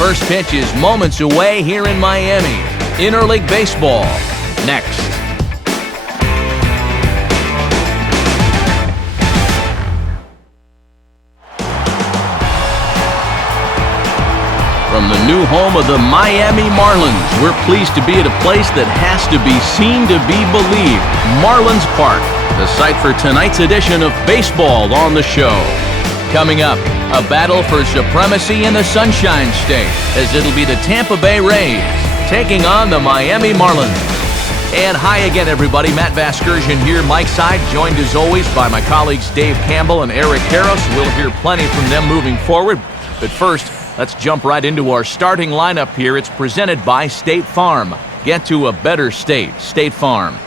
First pitch is moments away here in Miami. Interleague Baseball, next. From the new home of the Miami Marlins, we're pleased to be at a place that has to be seen to be believed. Marlins Park, the site for tonight's edition of Baseball on the Show. Coming up, a battle for supremacy in the Sunshine State, as it'll be the Tampa Bay Rays taking on the Miami Marlins. And hi again, everybody. Matt Vasgersian here, Mike Side, joined as always by my colleagues Dave Campbell and Eric Harris. We'll hear plenty from them moving forward. But first, let's jump right into our starting lineup here. It's presented by State Farm. Get to a better state, State Farm.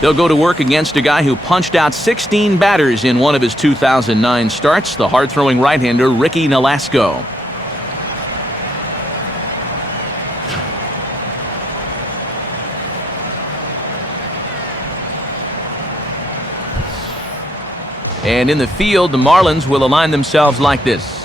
They'll go to work against a guy who punched out 16 batters in one of his 2009 starts, the hard-throwing right-hander Ricky Nolasco. And in the field, the Marlins will align themselves like this.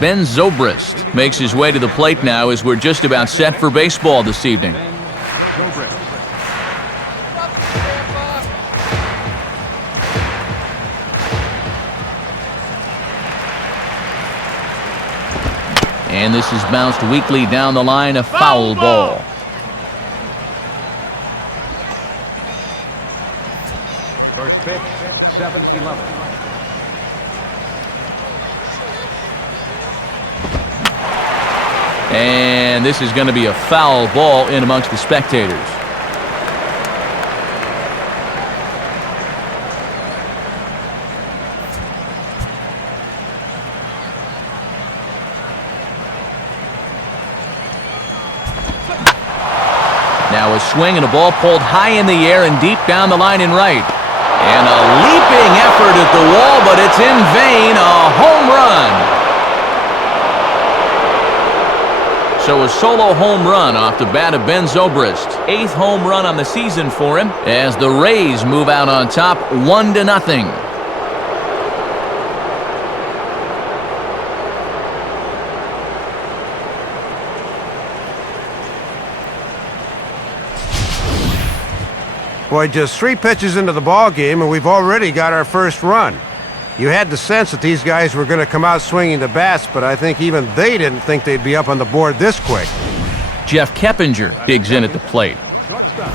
Ben Zobrist makes his way to the plate now as we're just about set for baseball this evening. And this is bounced weakly down the line, a foul ball. First pitch, 7-11. And this is going to be a foul ball in amongst the spectators. Now a swing and a ball pulled high in the air and deep down the line in right. And a leaping effort at the wall, but it's in vain. A home run. So a solo home run off the bat of Ben Zobrist. 8th home run on the season for him as the Rays move out on top 1-0. Boy, just 3 pitches into the ball game, and we've already got our first run. You had the sense that these guys were going to come out swinging the bats, but I think even they didn't think they'd be up on the board this quick. Jeff Keppinger digs in at the plate. Shortstop,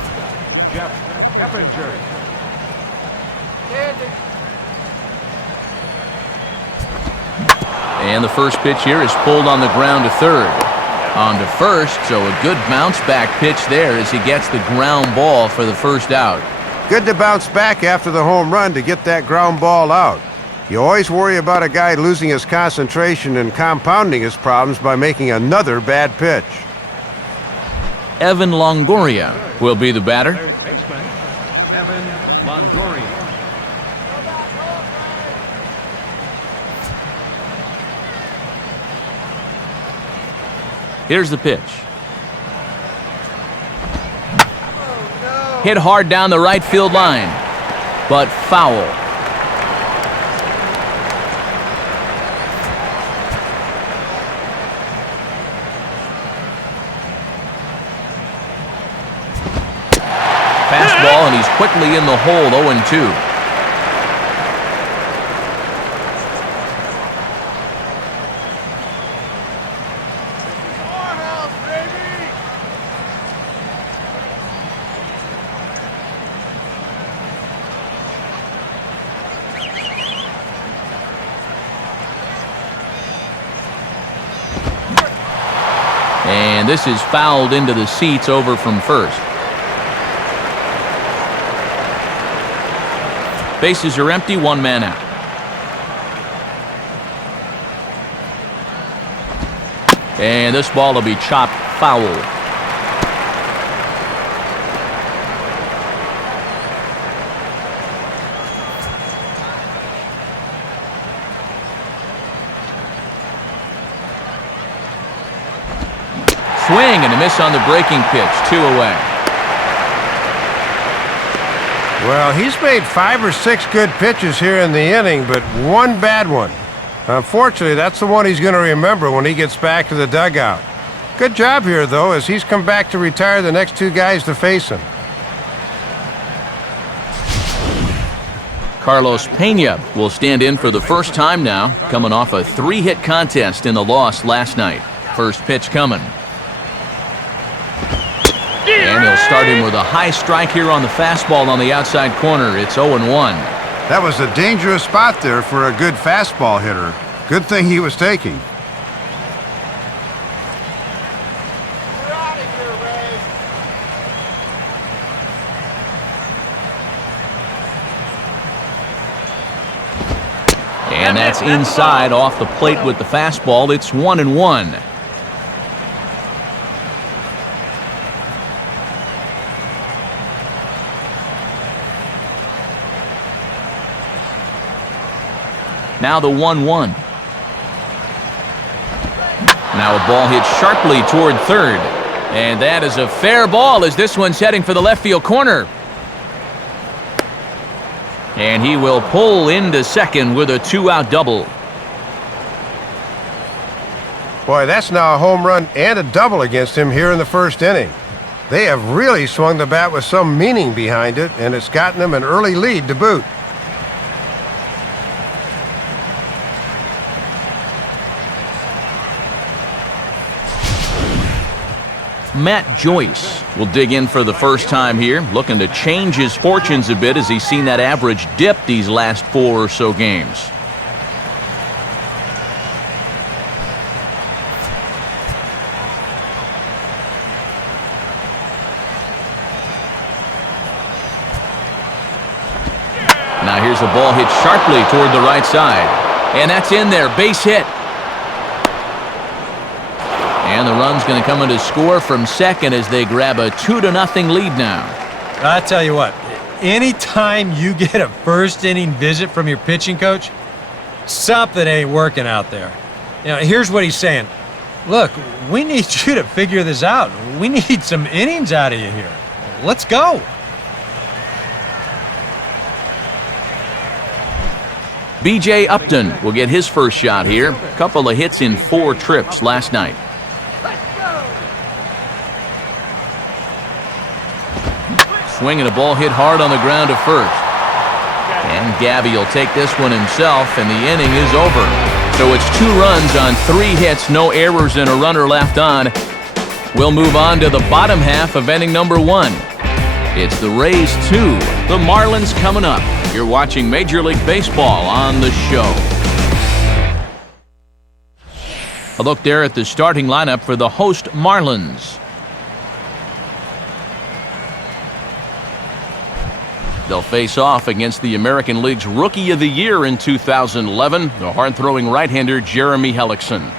Jeff Keppinger. And the first pitch here is pulled on the ground to third. On to first, so a good bounce-back pitch there as he gets the ground ball for the first out. Good to bounce back after the home run to get that ground ball out. You always worry about a guy losing his concentration and compounding his problems by making another bad pitch. Evan Longoria will be the batter. Third baseman, Evan Longoria. Here's the pitch. Hit hard down the right field line, but foul. Fastball, and he's quickly in the hole, 0-2. And this is fouled into the seats over from first. Bases are empty, 1 man out. And this ball will be chopped foul. swing and a miss on the breaking pitch. 2 away. Well, he's made 5 or 6 good pitches here in the inning, but one bad one. Unfortunately, that's the one he's going to remember when he gets back to the dugout. Good job here, though, as he's come back to retire the next 2 guys to face him. Carlos Pena will stand in for the first time now, coming off a 3-hit contest in the loss last night. First pitch coming. And he'll start him with a high strike here on the fastball on the outside corner. It's 0-1. That was a dangerous spot there for a good fastball hitter. Good thing he was taking. And that's inside off the plate with the fastball. It's 1-1. Now the 1-1. Now a ball hit sharply toward third. And that is a fair ball as this one's heading for the left field corner. And he will pull into second with a 2-out double. Boy, that's now a home run and a double against him here in the first inning. They have really swung the bat with some meaning behind it, and it's gotten them an early lead to boot. Matt Joyce will dig in for the first time here, looking to change his fortunes a bit as he's seen that average dip these last 4 or so games. Now here's a ball hit sharply toward the right side. And that's in there, base hit. And the run's going to come in to score from second as they grab a 2-0 lead now. I tell you what, anytime you get a first inning visit from your pitching coach, something ain't working out there. You know, here's what he's saying. Look, we need you to figure this out. We need some innings out of you here. Let's go. B.J. Upton will get his first shot here. A couple of hits in 4 trips last night. Swinging a ball hit hard on the ground to first. And Gabby will take this one himself, and the inning is over. So it's 2 runs on 3 hits, no errors, and a runner left on. We'll move on to the bottom half of inning number 1. It's the Rays 2, the Marlins coming up. You're watching Major League Baseball on the show. A look there at the starting lineup for the host Marlins. They'll face off against the American League's Rookie of the Year in 2011, the hard-throwing right-hander Jeremy Hellickson.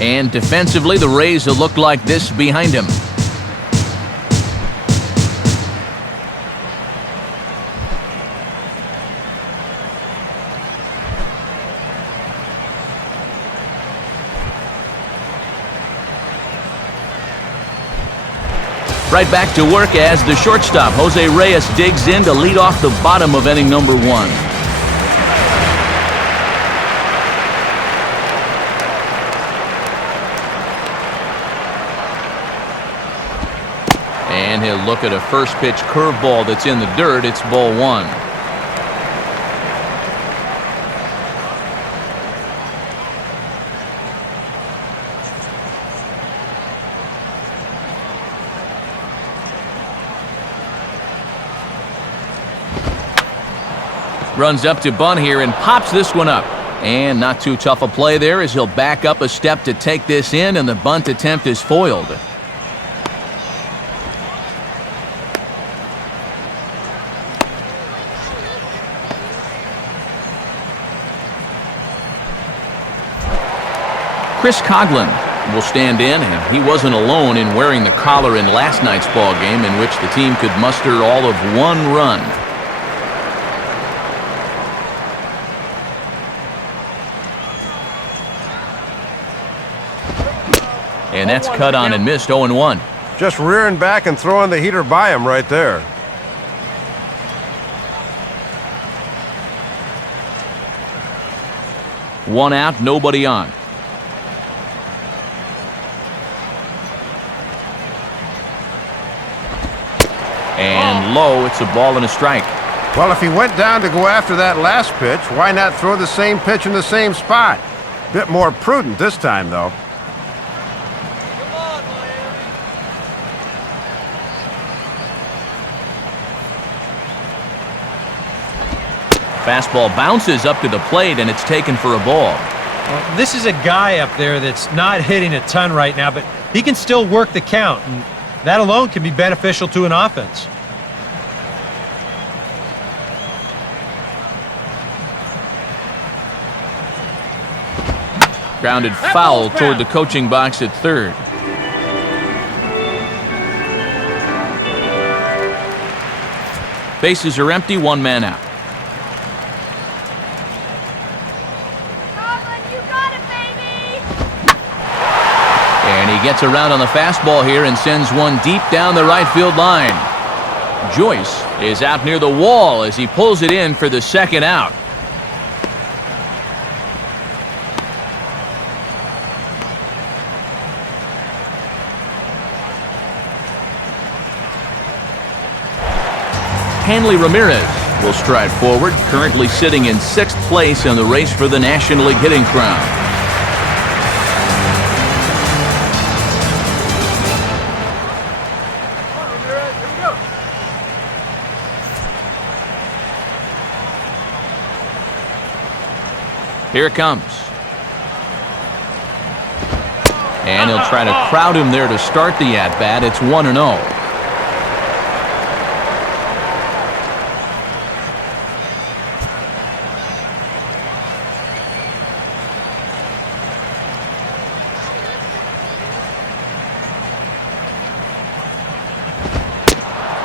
And defensively, the Rays will look like this behind him. Right back to work as the shortstop, Jose Reyes, digs in to lead off the bottom of inning number 1. And he'll look at a first pitch curveball that's in the dirt. It's ball 1. Runs up to bunt here and pops this one up. And not too tough a play there as he'll back up a step to take this in, and the bunt attempt is foiled. Chris Coughlin will stand in, and he wasn't alone in wearing the collar in last night's ball game, in which the team could muster all of 1 run. And that's cut on and missed 0-1. Just rearing back and throwing the heater by him right there. One out, nobody on. And low, it's a ball and a strike. Well, if he went down to go after that last pitch, why not throw the same pitch in the same spot? Bit more prudent this time, though. Fastball bounces up to the plate, and it's taken for a ball. Well, this is a guy up there that's not hitting a ton right now, but he can still work the count, and that alone can be beneficial to an offense. Grounded foul toward the coaching box at third. Bases are empty, one man out. And he gets around on the fastball here and sends one deep down the right field line. Joyce is out near the wall as he pulls it in for the second out. Hanley Ramirez will stride forward, currently sitting in 6th place in the race for the National League hitting crown. Here it comes. And he'll try to crowd him there to start the at-bat. It's 1-0.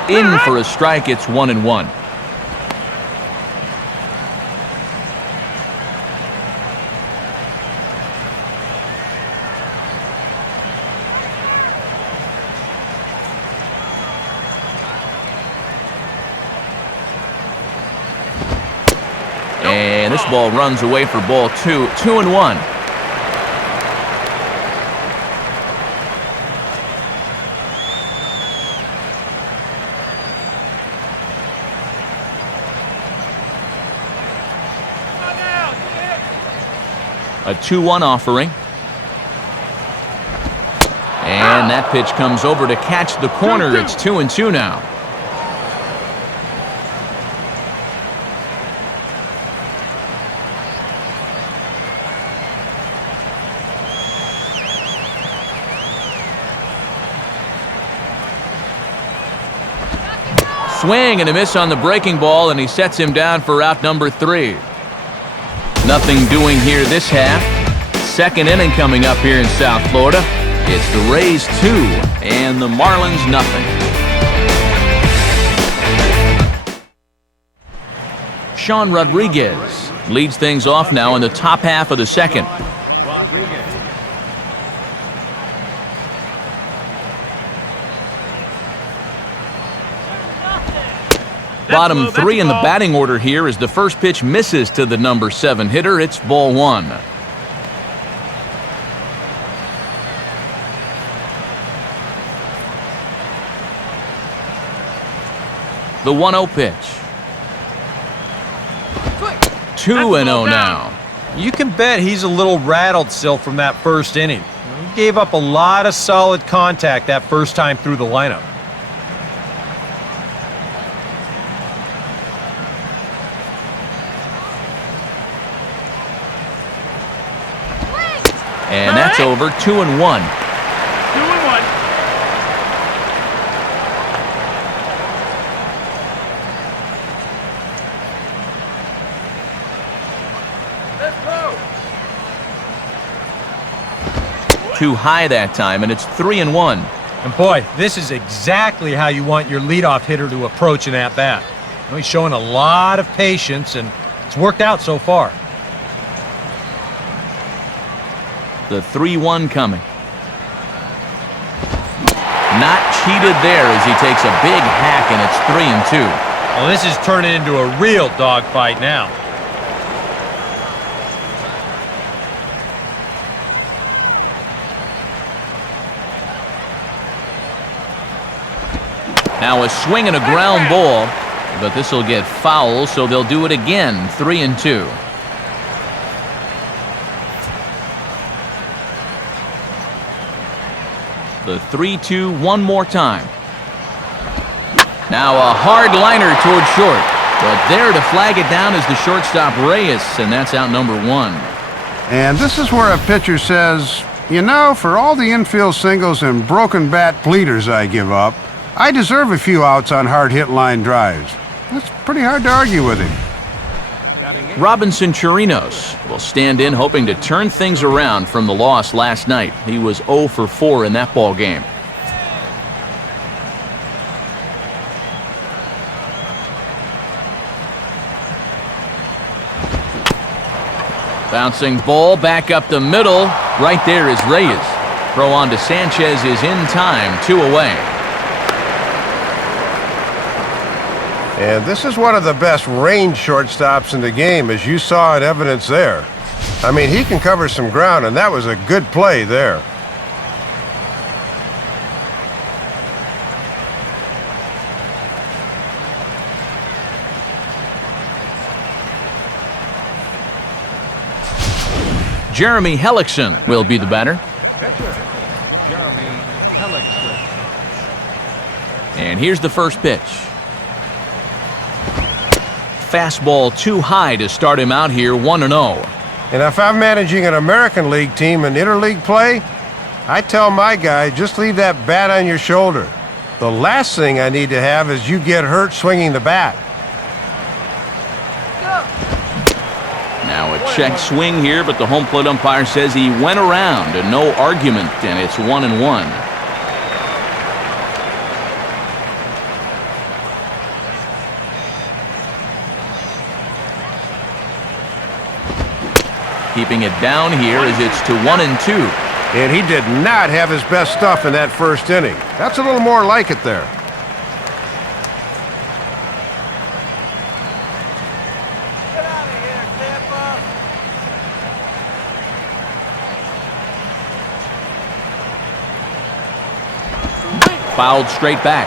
In for a strike, it's 1-1. And this ball runs away for ball 2, 2-1. A 2-1 offering. And that pitch comes over to catch the corner. It's 2-2 now. Swing and a miss on the breaking ball, and he sets him down for out number 3. Nothing doing here this half. Second inning coming up here in South Florida. It's the Rays 2 and the Marlins nothing. Sean Rodriguez leads things off now in the top half of the second. Bottom 3 in the batting order here as the first pitch misses to the number 7 hitter. It's ball 1. The 1-0 pitch. 2-0 now. You can bet he's a little rattled still from that first inning. He gave up a lot of solid contact that first time through the lineup. And that's over. 2-1. 2-1. Let's go. Too high that time, and it's 3-1. And boy, this is exactly how you want your leadoff hitter to approach an at-bat. He's showing a lot of patience, and it's worked out so far. The 3-1 coming. Not cheated there as he takes a big hack, and it's 3-2. Well, this is turning into a real dogfight now. Now a swing and a ground ball, but this will get foul, so they'll do it again, 3-2. The 3-2 one more time. Now a hard liner toward short, but there to flag it down is the shortstop Reyes, and that's out number 1. And this is where a pitcher says, you know, for all the infield singles and broken bat pleaders I give up, I deserve a few outs on hard-hit line drives. That's pretty hard to argue with him. Robinson Chirinos will stand in, hoping to turn things around from the loss last night. He was 0 for 4 in that ball game. Bouncing ball back up the middle. Right there is Reyes. Throw on to Sanchez is in time, 2 away. And this is one of the best range shortstops in the game, as you saw in evidence there. I mean, he can cover some ground, and that was a good play there. Jeremy Hellickson will be the batter. Pitcher, Jeremy Hellickson. And here's the first pitch. Fastball too high to start him out here, 1-0. And if I'm managing an American League team in interleague play, I tell my guy, just leave that bat on your shoulder. The last thing I need to have is you get hurt swinging the bat. Now a check swing here, but the home plate umpire says he went around, and no argument, and it's 1-1. Keeping it down here as it's to 1-2. And he did not have his best stuff in that first inning. That's a little more like it there. Fouled straight back.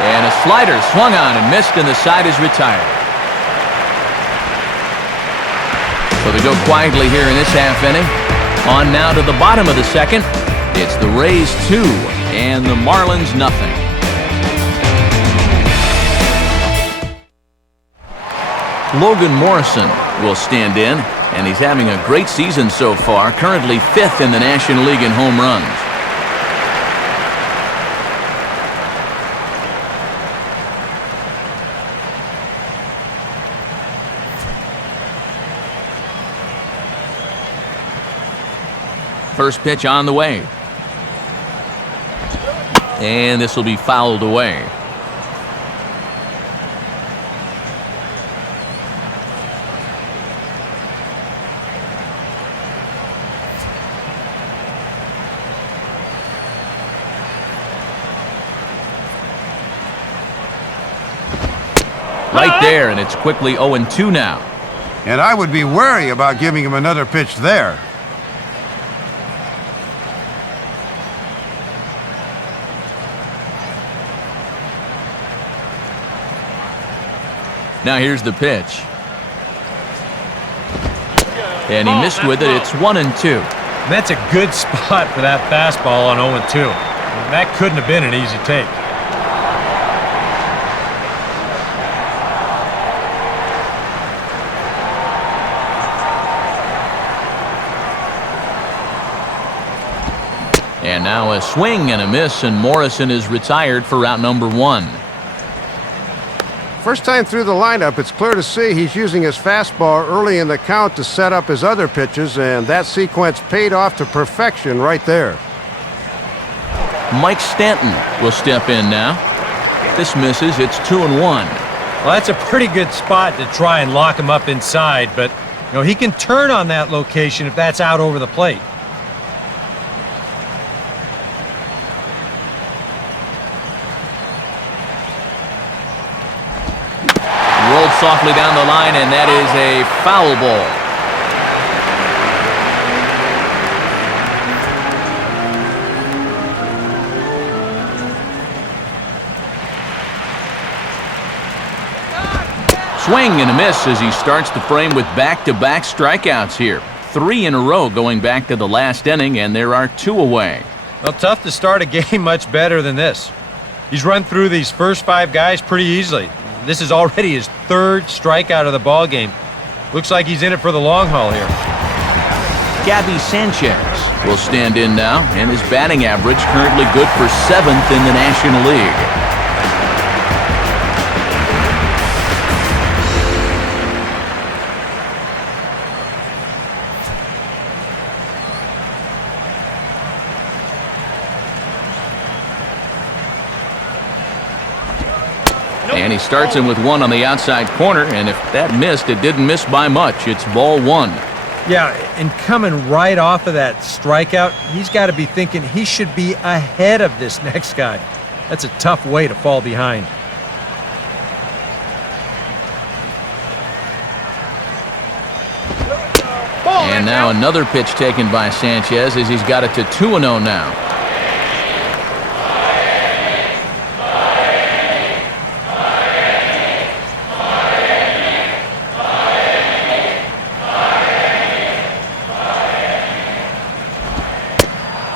And a slider swung on and missed, and the side is retired. So they go quietly here in this half inning. On now to the bottom of the second. It's the Rays 2 and the Marlins nothing. Logan Morrison will stand in, and he's having a great season so far, currently 5th in the National League in home runs. First pitch on the way. And this will be fouled away. Right there, and it's quickly 0-2 now. And I would be wary about giving him another pitch there. Now here's the pitch. And he missed with it. It's 1-2. That's a good spot for that fastball on 0-2. That couldn't have been an easy take. And now a swing and a miss, and Morrison is retired for route number 1. First time through the lineup, it's clear to see he's using his fastball early in the count to set up his other pitches, and that sequence paid off to perfection right there. Mike Stanton will step in now. This misses. It's 2-1. Well, that's a pretty good spot to try and lock him up inside, but he can turn on that location if that's out over the plate. Rolled softly down the line, and that is a foul ball. Swing and a miss as he starts the frame with back-to-back strikeouts here. 3 in a row going back to the last inning, and there are 2 away. Well, tough to start a game much better than this. He's run through these first 5 guys pretty easily. This is already his 3rd strikeout of the ball game. Looks like he's in it for the long haul here. Gabby Sanchez will stand in now, and his batting average currently good for 7th in the National League. And he starts him with 1 on the outside corner, and if that missed, it didn't miss by much. It's ball 1. Yeah, and coming right off of that strikeout, he's got to be thinking he should be ahead of this next guy. That's a tough way to fall behind. And now another pitch taken by Sanchez as he's got it to 2-0 now.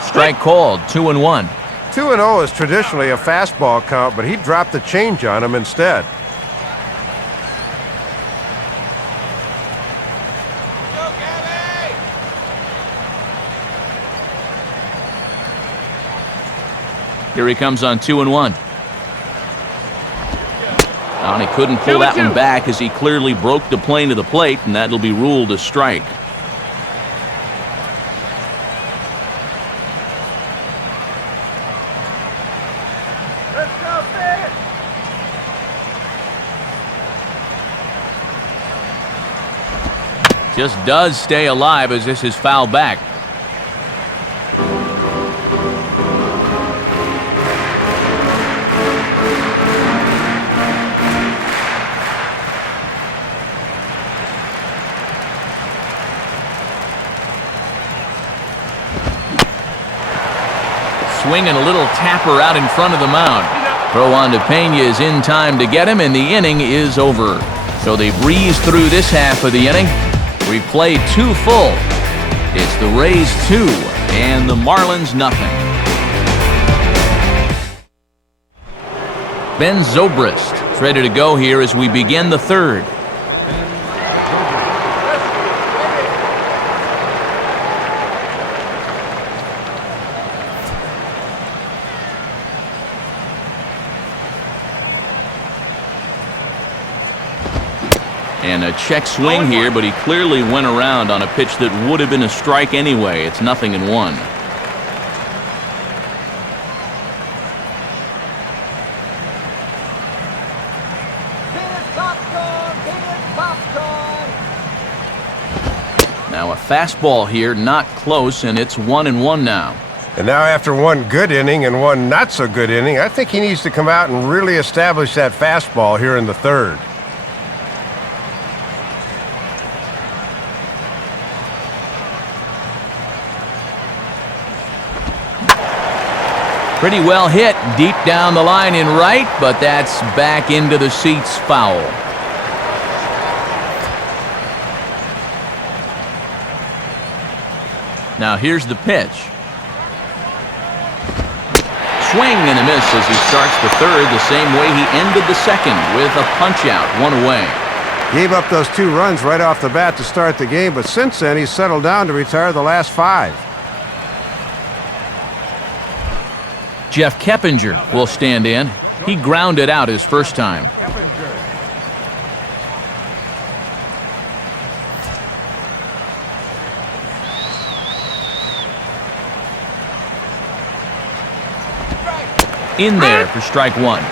Strike called, 2-1. 2-0 is traditionally a fastball count, but he dropped the change on him instead. Here he comes on 2-1. And he couldn't pull that one back as he clearly broke the plane to the plate, and that'll be ruled a strike. Just does stay alive as this is fouled back. Swinging a little tapper out in front of the mound. Throw on to Pena is in time to get him, and the inning is over. So they breeze through this half of the inning. We played 2 full. It's the Rays 2 and the Marlins nothing. Ben Zobrist ready to go here as we begin the 3rd. And a check swing here, but he clearly went around on a pitch that would have been a strike anyway. It's 0-1. Now a fastball here, not close, and it's 1-1 now. And now after one good inning and one not so good inning, I think he needs to come out and really establish that fastball here in the 3rd. Pretty well hit deep down the line in right, but that's back into the seats, foul. Now here's the pitch. Swing and a miss as he starts the 3rd the same way he ended the 2nd with a punch-out, 1 away. Gave up those 2 runs right off the bat to start the game, but since then he's settled down to retire the last 5. Jeff Keppinger will stand in. He grounded out his first time. In there for strike one.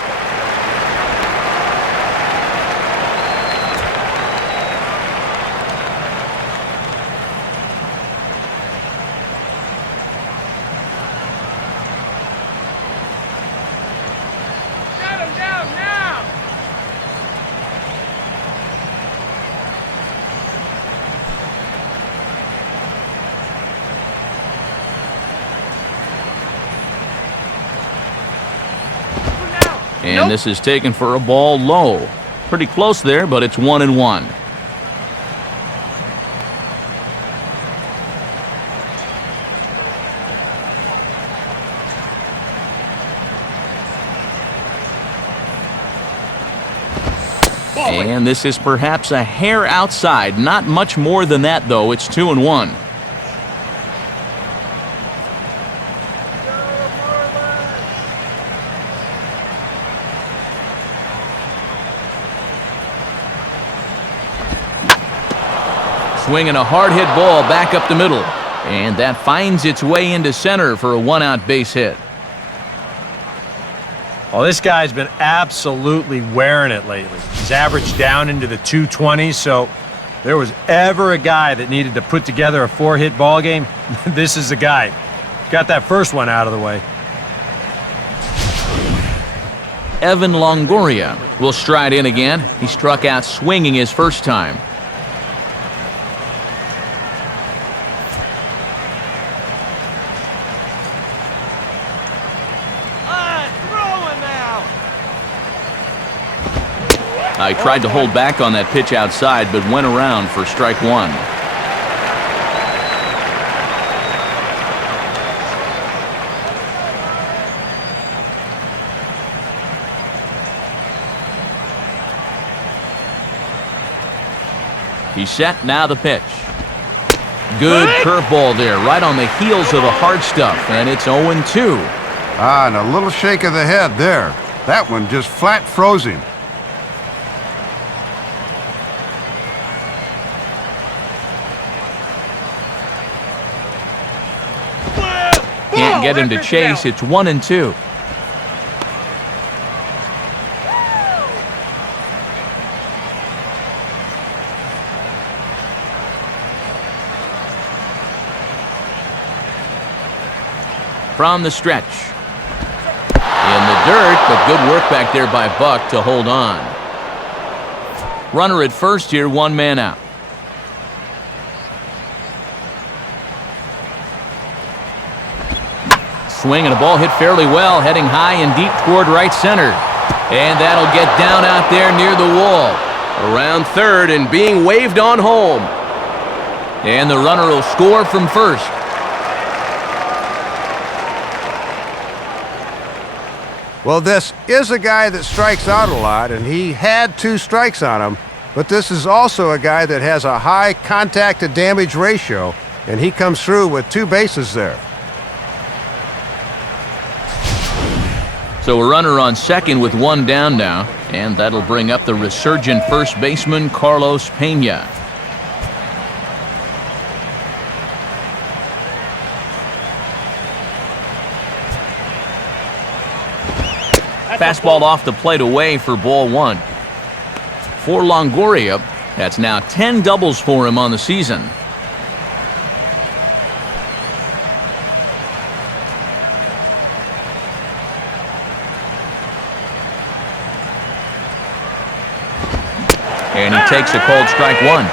And this is taken for a ball low. Pretty close there, but it's 1-1. And this is perhaps a hair outside. Not much more than that, though. It's 2-1. Swinging a hard-hit ball back up the middle. And that finds its way into center for a one-out base hit. Well, this guy's been absolutely wearing it lately. He's averaged down into the 220s, so if there was ever a guy that needed to put together a four-hit ball game, this is the guy. Got that first one out of the way. Evan Longoria will stride in again. He struck out swinging his first time. I tried to hold back on that pitch outside, but went around for strike one. He's set, now the pitch. Good curveball there, right on the heels of the hard stuff, and it's 0-2. Ah, and a little shake of the head there. That one just flat froze him. Can't get him to chase. It's 1-2. From the stretch. In the dirt, but good work back there by Buck to hold on. Runner at first here, one man out. Swing and a ball hit fairly well, heading high and deep toward right center. And that'll get down out there near the wall. Around third and being waved on home. And the runner will score from first. Well, this is a guy that strikes out a lot, and he had 2 strikes on him, but this is also a guy that has a high contact-to-damage ratio, and he comes through with 2 bases there. So a runner on second with one down now, and that'll bring up the resurgent first baseman Carlos Pena. Fastball off the plate away for ball one. For Longoria, that's now 10 doubles for him on the season. And he takes a cold strike one.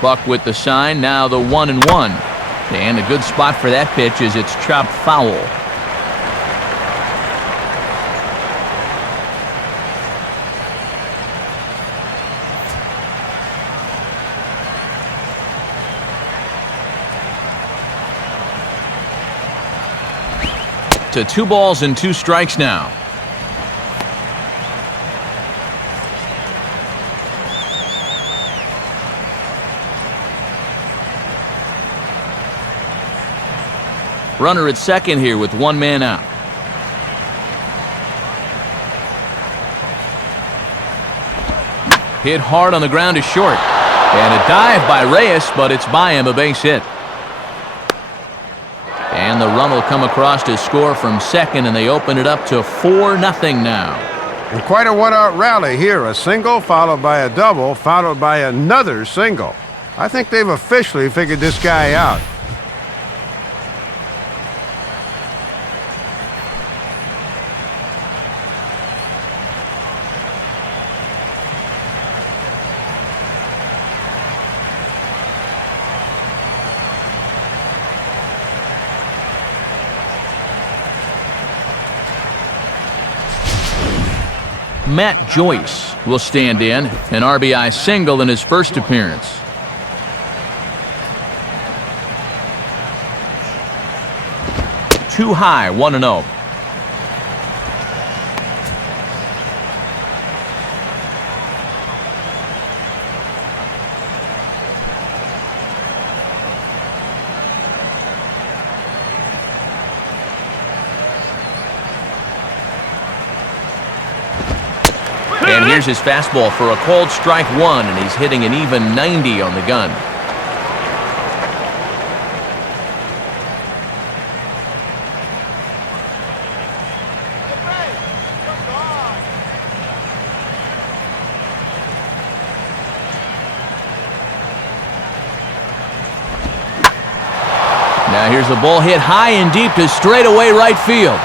Buck with the sign, now the 1-1. And a good spot for that pitch as it's chopped foul. To 2 balls and 2 strikes now. Runner at second here with one man out. Hit hard on the ground is short. And a dive by Reyes, but it's by him, a base hit. And the run will come across to score from second, and they open it up to 4-0 now. And quite a one-out rally here. A single followed by a double followed by another single. I think they've officially figured this guy out. Matt Joyce will stand in, an RBI single in his first appearance. Too high, 1-0. And here's his fastball for a called strike one, and he's hitting an even 90 on the gun. Now here's a ball hit high and deep to straightaway right field.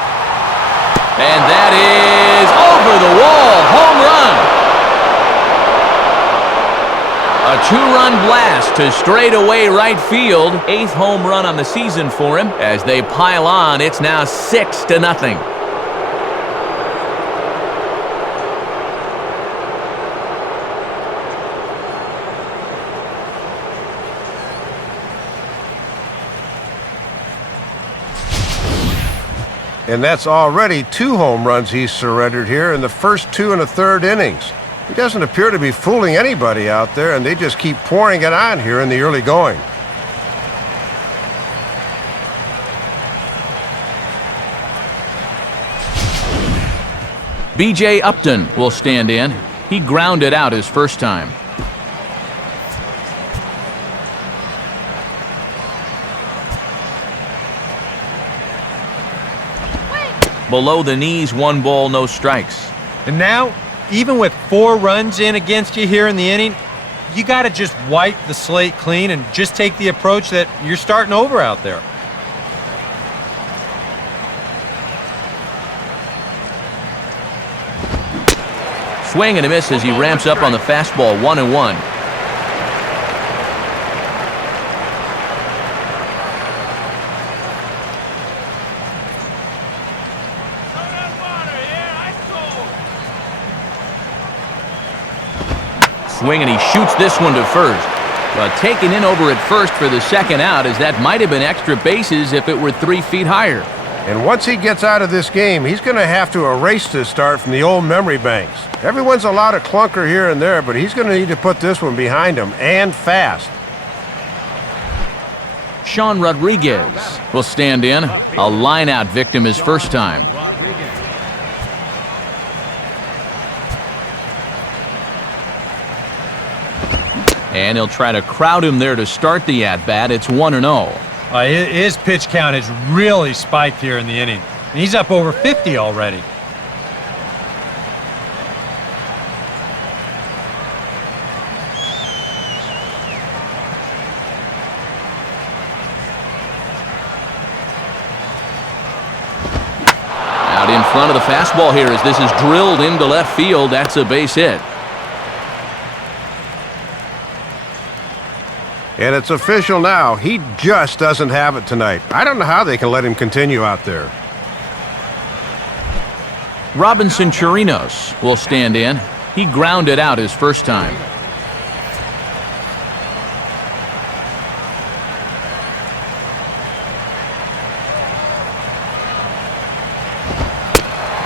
And that is over the wall, home run. A two-run blast to straightaway right field. 8th home run on the season for him. As they pile on, it's now 6-0. And that's already 2 home runs he's surrendered here in the first 2 and a third innings. He doesn't appear to be fooling anybody out there, and they just keep pouring it on here in the early going. B.J. Upton will stand in. He grounded out his first time. Below the knees, 1 ball, no strikes. And now, even with 4 runs in against you here in the inning, you got to just wipe the slate clean and just take the approach that you're starting over out there. Swing and a miss as he ramps up on the fastball, 1-1. Swing, and he shoots this one to first. But taken in over at first for the second out, as that might have been extra bases if it were 3 feet higher. And once he gets out of this game, he's going to have to erase this start from the old memory banks. Everyone's allowed a clunker here and there, but he's going to need to put this one behind him, and fast. Sean Rodriguez will stand in, a line-out victim his first time. And he'll try to crowd him there to start the at-bat. It's 1-0. His pitch count has really spiked here in the inning. He's up over 50 already. Out in front of the fastball here as this is drilled into left field. That's a base hit. And it's official now. He just doesn't have it tonight. I don't know how they can let him continue out there. Robinson Chirinos will stand in. He grounded out his first time.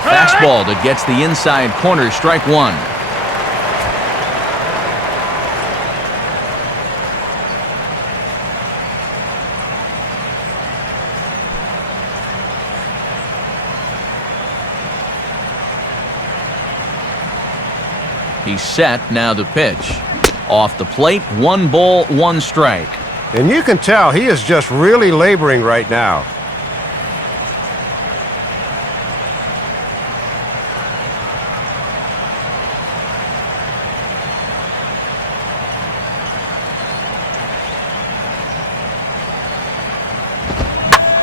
Fastball that gets the inside corner, strike one. He's set, now the pitch. Off the plate, 1 ball, 1 strike. And you can tell he is just really laboring right now.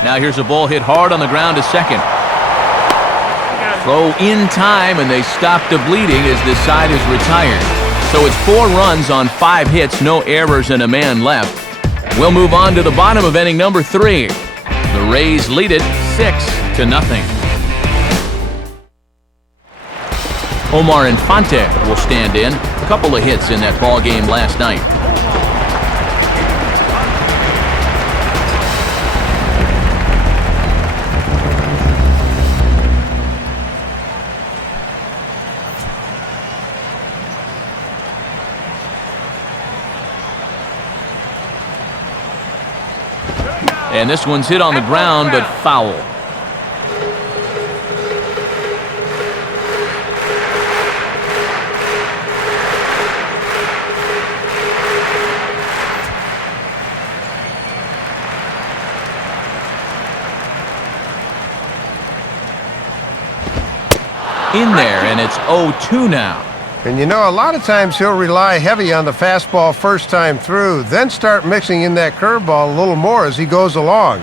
Now here's a ball hit hard on the ground to second. Throw in time, and they stop the bleeding as this side is retired. So it's 4 runs on 5 hits, no errors, and a man left. We'll move on to the bottom of inning number 3. The Rays lead it 6-0. Omar Infante will stand in. A couple of hits in that ball game last night. And this one's hit on the ground, but foul. In there, and it's 0-2 now. And you know, a lot of times he'll rely heavy on the fastball first time through, then start mixing in that curveball a little more as he goes along.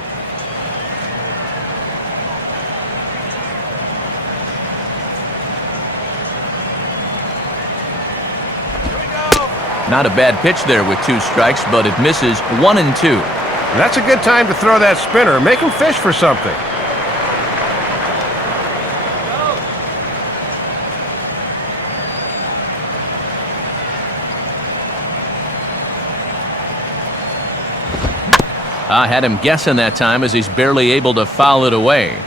Not a bad pitch there with 2 strikes, but it misses 1-2. And that's a good time to throw that spinner. Make him fish for something. I had him guessing that time as he's barely able to foul it away.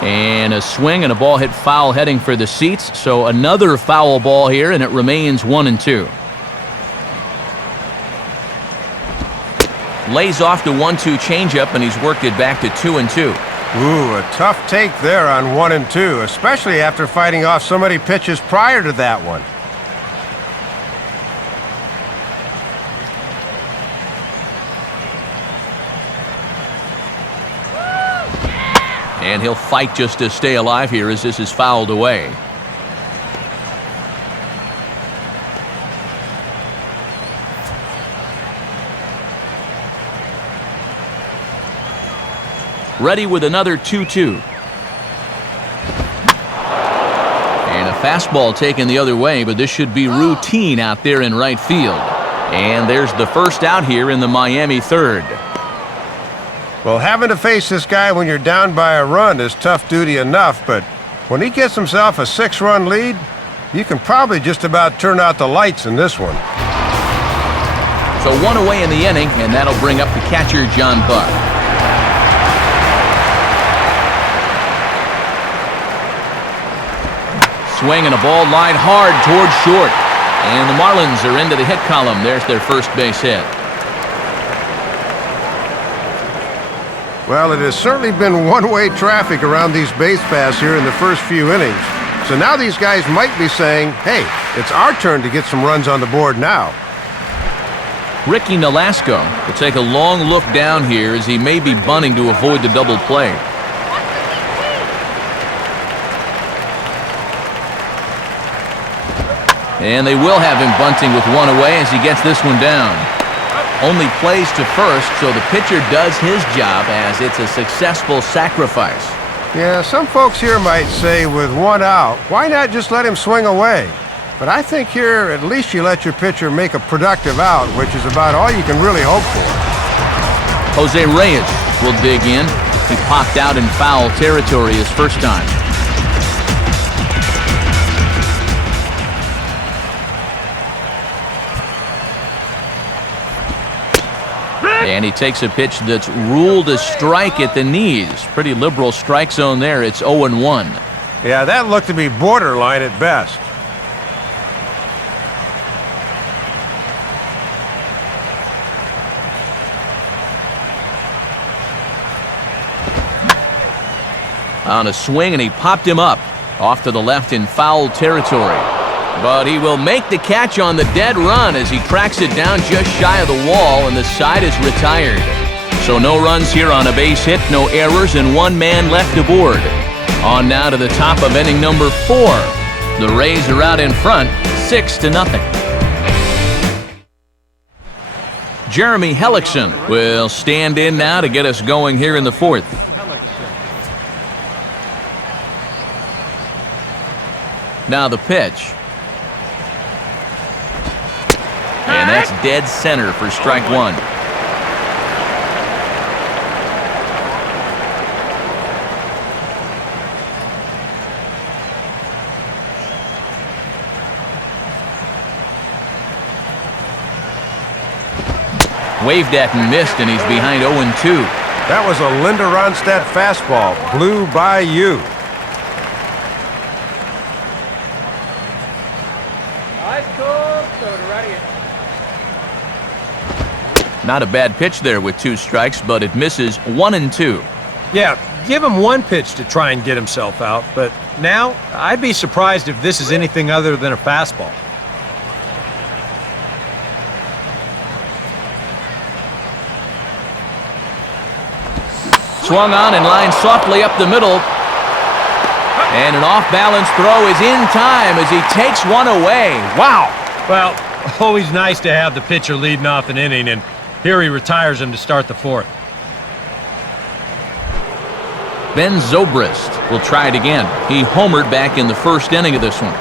And a swing and a ball hit foul heading for the seats. So another foul ball here, and it remains 1-2. Lays off the 1-2 changeup, and he's worked it back to 2-2. Ooh, a tough take there on 1-2, especially after fighting off so many pitches prior to that one. And he'll fight just to stay alive here as this is fouled away. Ready with another 2-2. And a fastball taken the other way, but this should be routine out there in right field. And there's the first out here in the Miami third. Well, having to face this guy when you're down by a run is tough duty enough, but when he gets himself a 6-run lead, you can probably just about turn out the lights in this one. So 1 away in the inning, and that'll bring up the catcher, John Buck. Swing and a ball lined hard towards short. And the Marlins are into the hit column. There's their first base hit. Well, it has certainly been one-way traffic around these base paths here in the first few innings. So now these guys might be saying, hey, it's our turn to get some runs on the board now. Ricky Nolasco will take a long look down here as he may be bunting to avoid the double play. And they will have him bunting with 1 away as he gets this one down. Only plays to first, so the pitcher does his job as it's a successful sacrifice. Yeah, some folks here might say with 1 out, why not just let him swing away? But I think here at least you let your pitcher make a productive out, which is about all you can really hope for. Jose Reyes will dig in. He popped out in foul territory his first time. And he takes a pitch that's ruled a strike at the knees. Pretty liberal strike zone there. It's 0-1. Yeah, that looked to be borderline at best. on a swing, and he popped him up off to the left in foul territory. But he will make the catch on the dead run as he tracks it down just shy of the wall, and the side is retired. So no runs here on a base hit, no errors, and one man left aboard. On now to the top of inning number 4. The Rays are out in front, 6-0. Jeremy Hellickson will stand in now to get us going here in the 4th. Now the pitch. And that's dead center for strike 1. Waved at and missed, and he's behind 0-2. That was a Linda Ronstadt fastball. Blew by you. Not a bad pitch there with 2 strikes, but it misses 1-2. Yeah, give him one pitch to try and get himself out, but now I'd be surprised if this is anything other than a fastball. Swung on and lined softly up the middle. And an off-balance throw is in time as he takes one away. Wow! Well, always nice to have the pitcher leading off an inning, and here he retires him to start the 4th. Ben Zobrist will try it again. He homered back in the 1st inning of this one.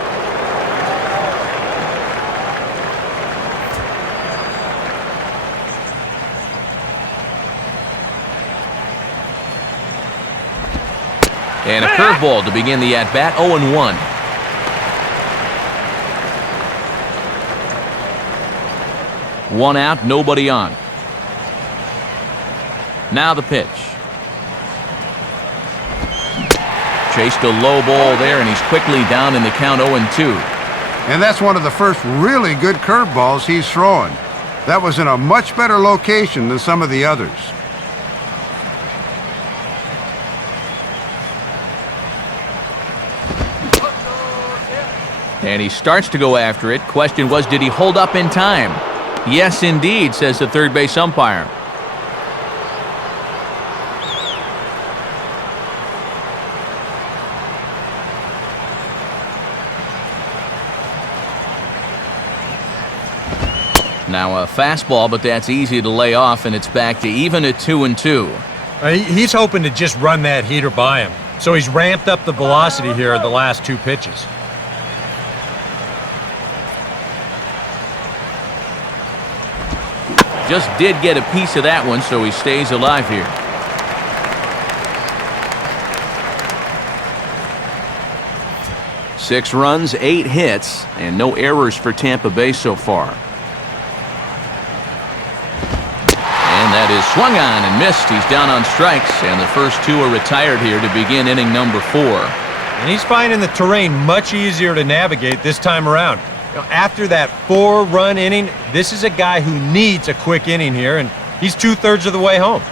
And a curveball to begin the at-bat, 0-1. One out, nobody on. Now the pitch. Chased a low ball there, and he's quickly down in the count, 0-2. And that's one of the first really good curveballs he's throwing. That was in a much better location than some of the others. And he starts to go after it. Question was, did he hold up in time? Yes, indeed, says the third base umpire. Now a fastball, but that's easy to lay off, and it's back to even at 2-2. He's hoping to just run that heater by him, so he's ramped up the velocity here in the last 2 pitches. Just did get a piece of that one, so he stays alive here. Six runs, 8 hits, and no errors for Tampa Bay so far. And that is swung on and missed. He's down on strikes, and the first 2 are retired here to begin inning number 4. And he's finding the terrain much easier to navigate this time around. After that 4-run inning, this is a guy who needs a quick inning here, and he's 2/3 of the way home.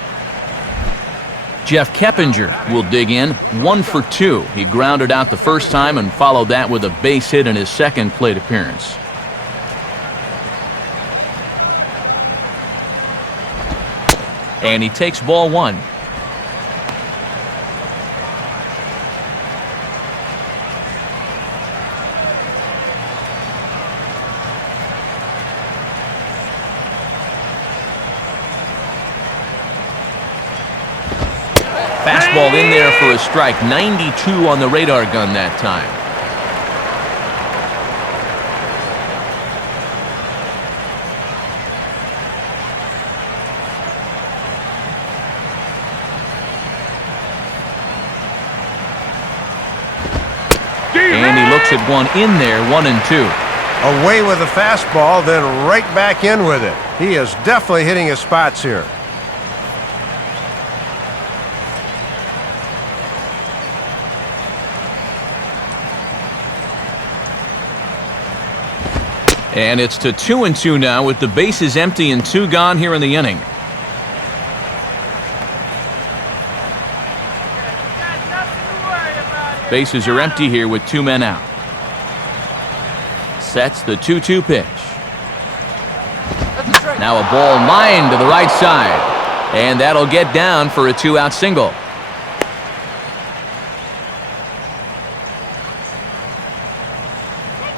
Jeff Keppinger will dig in, 1 for 2. He grounded out the first time and followed that with a base hit in his second plate appearance. And he takes ball 1. Fastball in there for a strike. 92 on the radar gun that time. And he looks at one in there, 1-2. Away with a fastball, then right back in with it. He is definitely hitting his spots here. And it's to 2-2 now with the bases empty and 2 gone here in the inning. Bases are empty here with 2 men out. Sets the 2-2 pitch. Now a ball lined to the right side. And that'll get down for a 2-out single.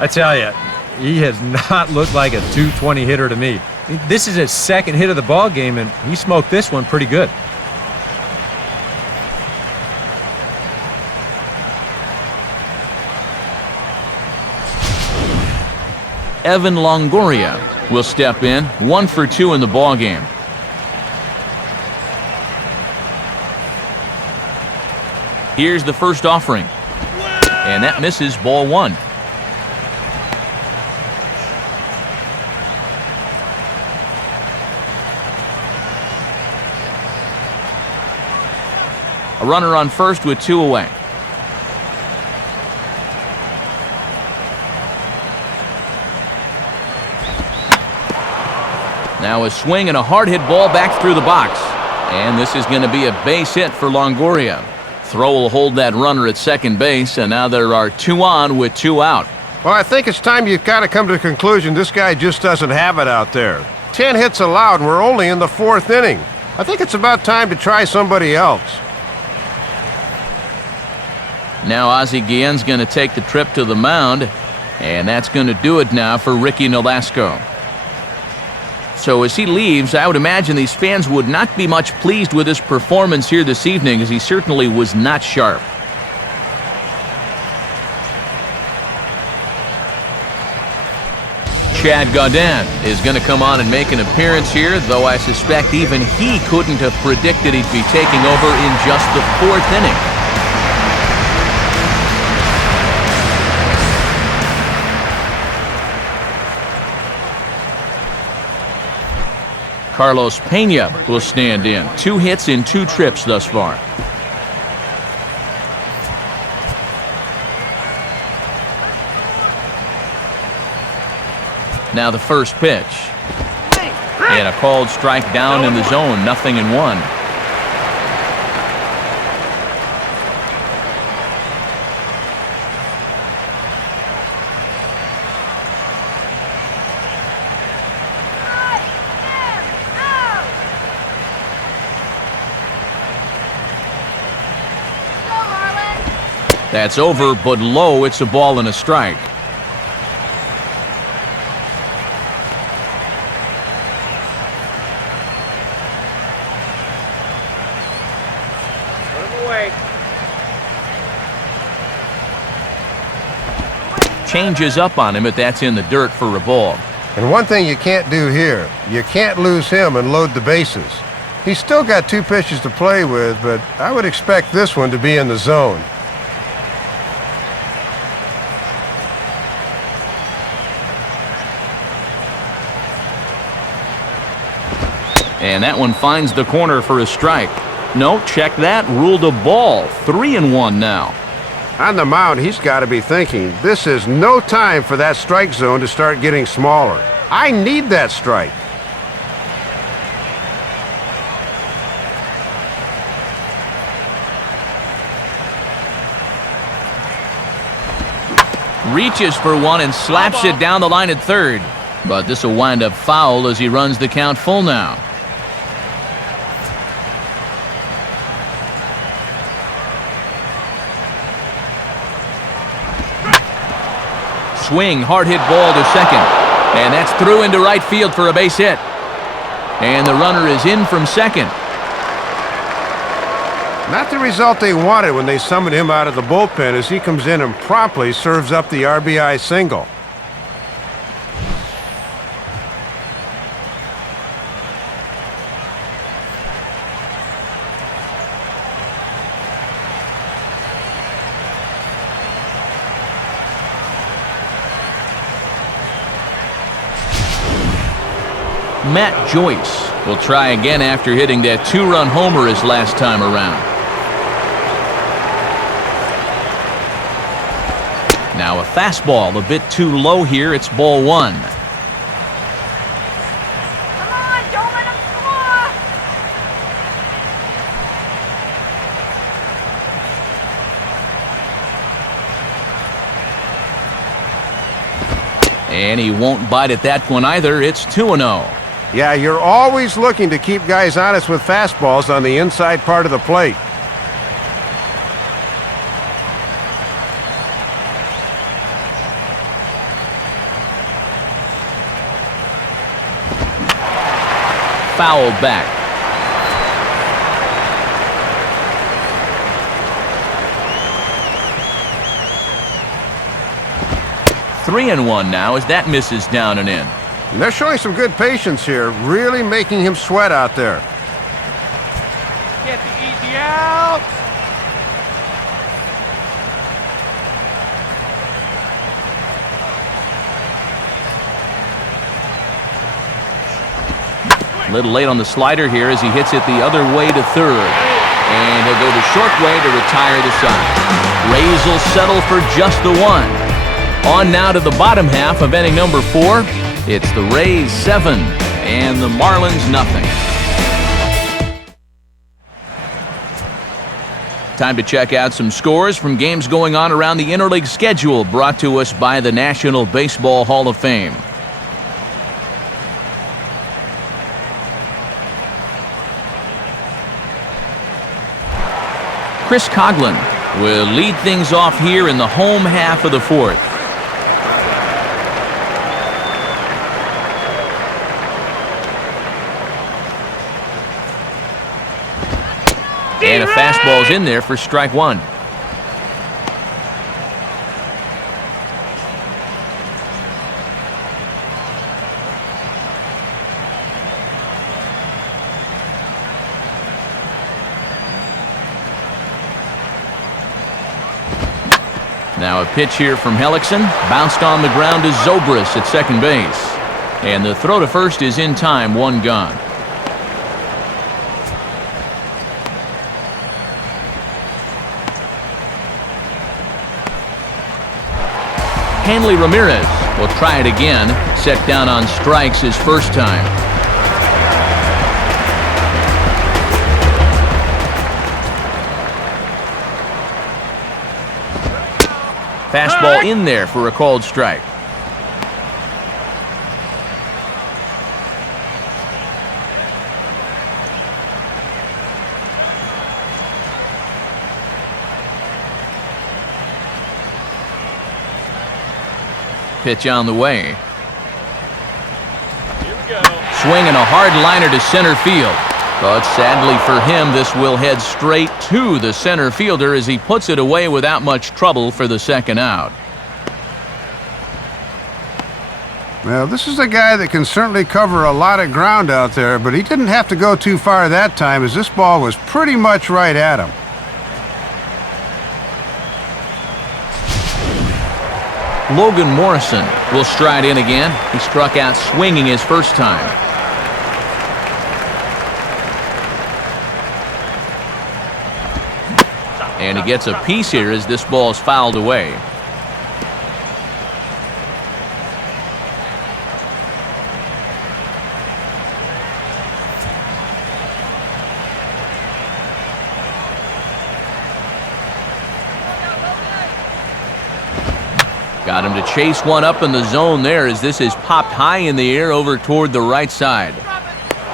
I tell you, he has not looked like a 220 hitter to me. This is his second hit of the ball game, and he smoked this one pretty good. Evan Longoria will step in, 1 for 2 in the ball game. Here's the first offering, and that misses, ball 1. A runner on first with 2 away. Now a swing and a hard hit ball back through the box. And this is going to be a base hit for Longoria. Throw will hold that runner at second base, and now there are 2 on with 2 out. Well, I think it's time you've got to come to the conclusion this guy just doesn't have it out there. 10 hits allowed, and we're only in the 4th inning. I think it's about time to try somebody else. Now Ozzie Guillen's going to take the trip to the mound, and that's going to do it now for Ricky Nolasco. So as he leaves, I would imagine these fans would not be much pleased with his performance here this evening, as he certainly was not sharp. Chad Gaudin is going to come on and make an appearance here, though I suspect even he couldn't have predicted he'd be taking over in just the 4th inning. Carlos Pena will stand in. 2 hits in 2 trips thus far. Now the first pitch. And a called strike down in the zone, 0-1. That's over, but low. It's a ball and a strike. Put him away. Changes up on him, but that's in the dirt for a ball. And one thing you can't do here, you can't lose him and load the bases. He's still got 2 pitches to play with, but I would expect this one to be in the zone. And that one finds the corner for a strike. No, check that. Ruled a ball. 3-1 now. On the mound, he's got to be thinking, this is no time for that strike zone to start getting smaller. I need that strike. Reaches for one and slaps it down the line at third. But this will wind up foul as he runs the count full now. Swing, hard hit ball to second. And that's through into right field for a base hit. And the runner is in from second. Not the result they wanted when they summoned him out of the bullpen, as he comes in and promptly serves up the RBI single. Matt Joyce will try again after hitting that 2-run homer his last time around. Now a fastball a bit too low here. It's ball 1. Come on, don't let him score! And he won't bite at that one either. It's 2-0. Yeah, you're always looking to keep guys honest with fastballs on the inside part of the plate. Fouled back. Three and one now as that misses down and in. And they're showing some good patience here, really making him sweat out there. Get the easy out. A little late on the slider here as he hits it the other way to third. And he'll go the short way to retire the side. Rays will settle for just the one. On now to the bottom half of inning number 4. It's the Rays 7 and the Marlins nothing. Time to check out some scores from games going on around the interleague schedule, brought to us by the National Baseball Hall of Fame. Chris Coughlin will lead things off here in the home half of the 4th. And a fastball's in there for strike 1. Now a pitch here from Hellickson. Bounced on the ground to Zobrist at second base. And the throw to first is in time, 1 gone. Hanley Ramirez will try it again. Set down on strikes his first time. Fastball in there for a called strike. Pitch on the way. Here we go. Swinging a hard liner to center field. But sadly for him, this will head straight to the center fielder as he puts it away without much trouble for the second out. Well, this is a guy that can certainly cover a lot of ground out there, but he didn't have to go too far that time as this ball was pretty much right at him. Logan Morrison will stride in again. He struck out swinging his first time. And he gets a piece here as this ball is fouled away. Got him to chase one up in the zone there as this is popped high in the air over toward the right side.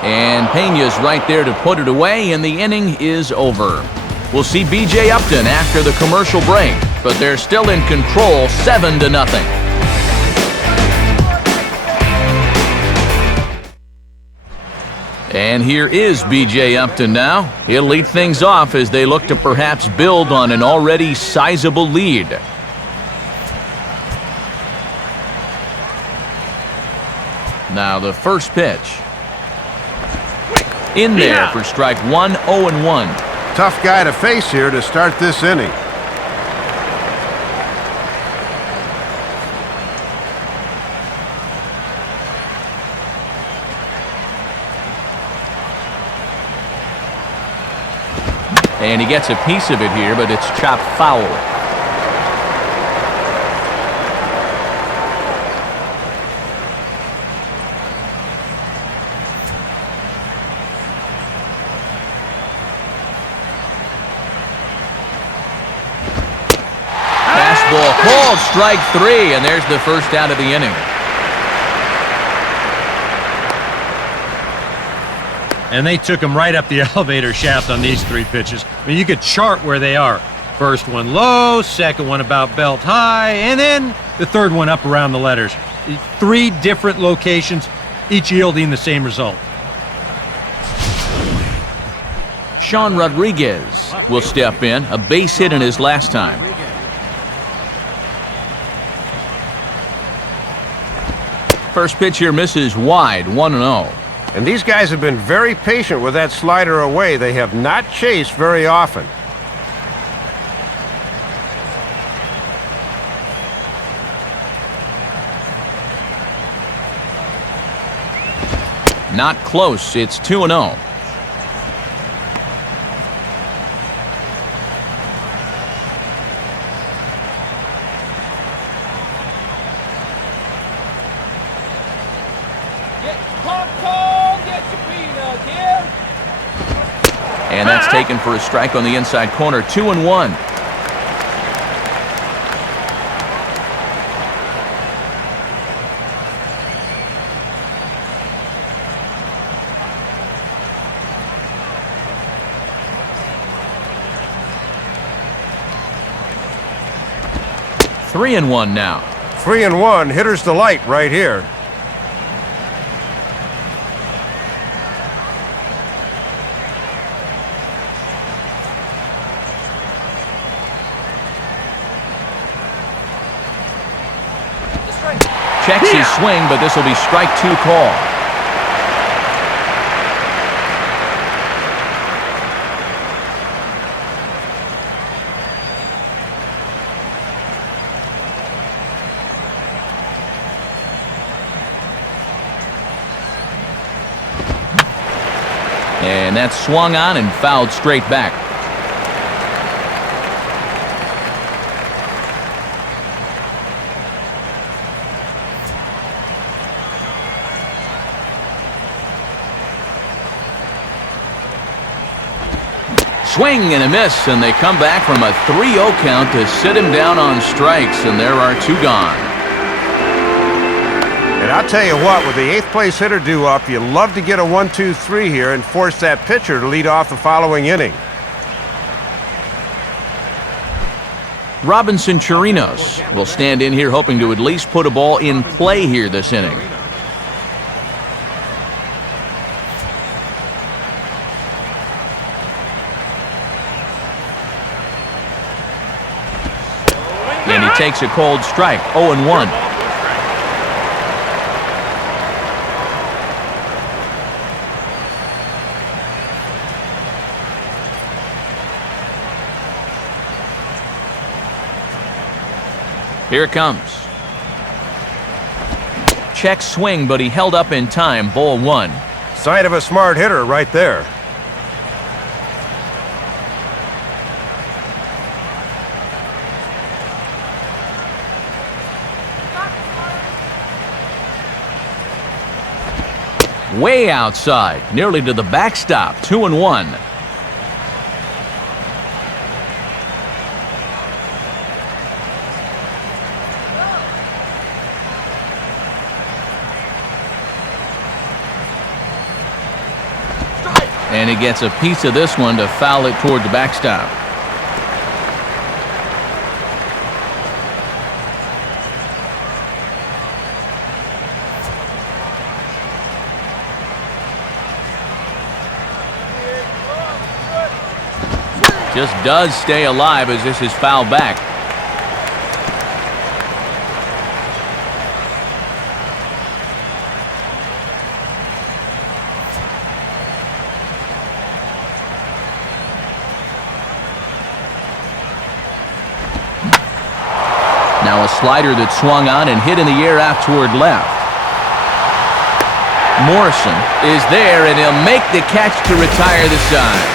And Pena's right there to put it away, and the inning is over. We'll see B.J. Upton after the commercial break, but they're still in control, 7-0. And here is B.J. Upton now. He'll lead things off as they look to perhaps build on an already sizable lead. Now the first pitch. In there for strike 1, 0-1. Tough guy to face here to start this inning. And he gets a piece of it here, but it's chopped foul. Fastball called strike 3, and there's the first out of the inning. And they took him right up the elevator shaft on these 3 pitches. I mean, you could chart where they are. First one low, second one about belt high, and then the third one up around the letters. 3 different locations, each yielding the same result. Sean Rodriguez will step in, a base hit in his last time. First pitch here misses wide, 1-0. And these guys have been very patient with that slider away. They have not chased very often. Not close, it's 2-0. Get popcorn, get your peanuts here. And that's taken for a strike on the inside corner, 2-1. Three and one now. 3-1, hitter's delight right here. Checks his swing, but this will be strike 2 call. And that's swung on and fouled straight back. Swing and a miss, and they come back from a 3-0 count to sit him down on strikes, and there are 2 gone. And I'll tell you what, with the 8th place hitter due up, you love to get a 1-2-3 here and force that pitcher to lead off the following inning. Robinson Chirinos will stand in here hoping to at least put a ball in play here this inning. And he takes a cold strike, 0-1. Here it comes. Check swing, but he held up in time, ball 1. Sign of a smart hitter right there. Way outside, nearly to the backstop, 2-1. And he gets a piece of this one to foul it toward the backstop. Just does stay alive as this is fouled back. Now a slider that swung on and hit in the air out toward left. Morrison is there, and he'll make the catch to retire the side.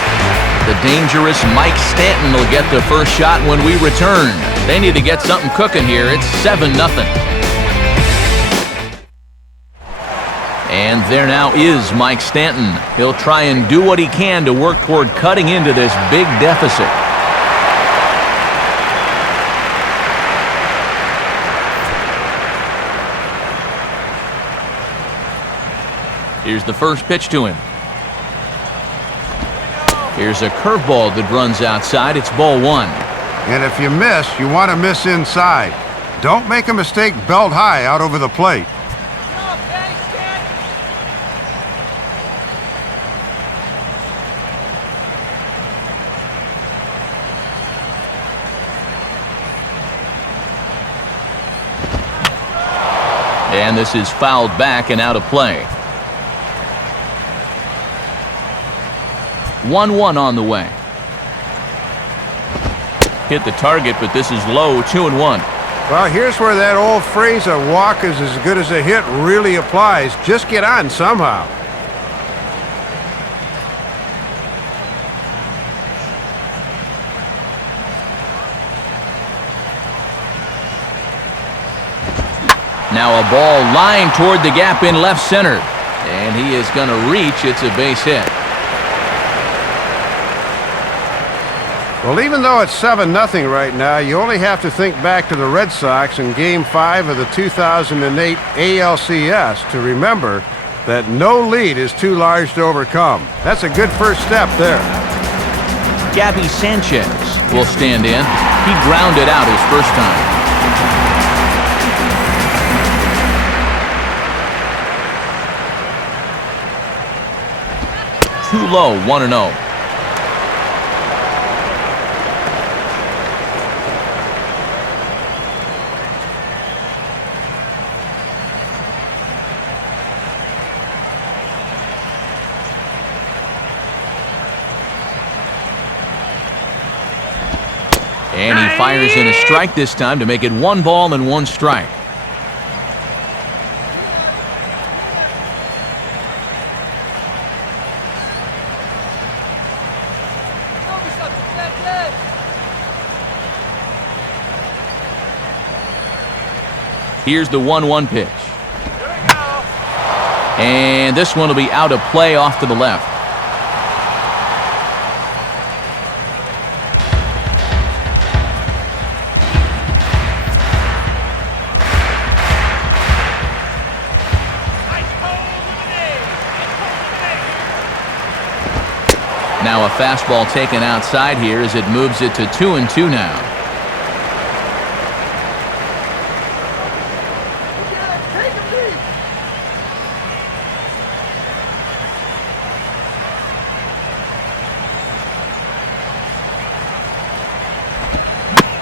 The dangerous Mike Stanton will get the first shot when we return. They need to get something cooking here. It's 7-0. And there now is Mike Stanton. He'll try and do what he can to work toward cutting into this big deficit. Here's the first pitch to him. Here's a curveball that runs outside. It's ball one. And if you miss, you want to miss inside. Don't make a mistake belt high out over the plate. Go, Patty, stand. And this is fouled back and out of play. 1-1 on the way. Hit the target, but this is low, 2-1. Well, here's where that old phrase, a walk is as good as a hit, really applies. Just get on somehow. Now a ball lined toward the gap in left center. And he is going to reach. It's a base hit. Well, even though it's 7-0 right now, you only have to think back to the Red Sox in Game 5 of the 2008 ALCS to remember that no lead is too large to overcome. That's a good first step there. Gabby Sanchez will stand in. He grounded out his first time. Too low, 1-0. And he fires in a strike this time to make it 1 ball and 1 strike. Throw me something, Sanchez. Here's the 1-1 pitch. Here we go. And this one will be out of play off to the left. Now a fastball taken outside here as it moves it to 2-2 now. Take a lead.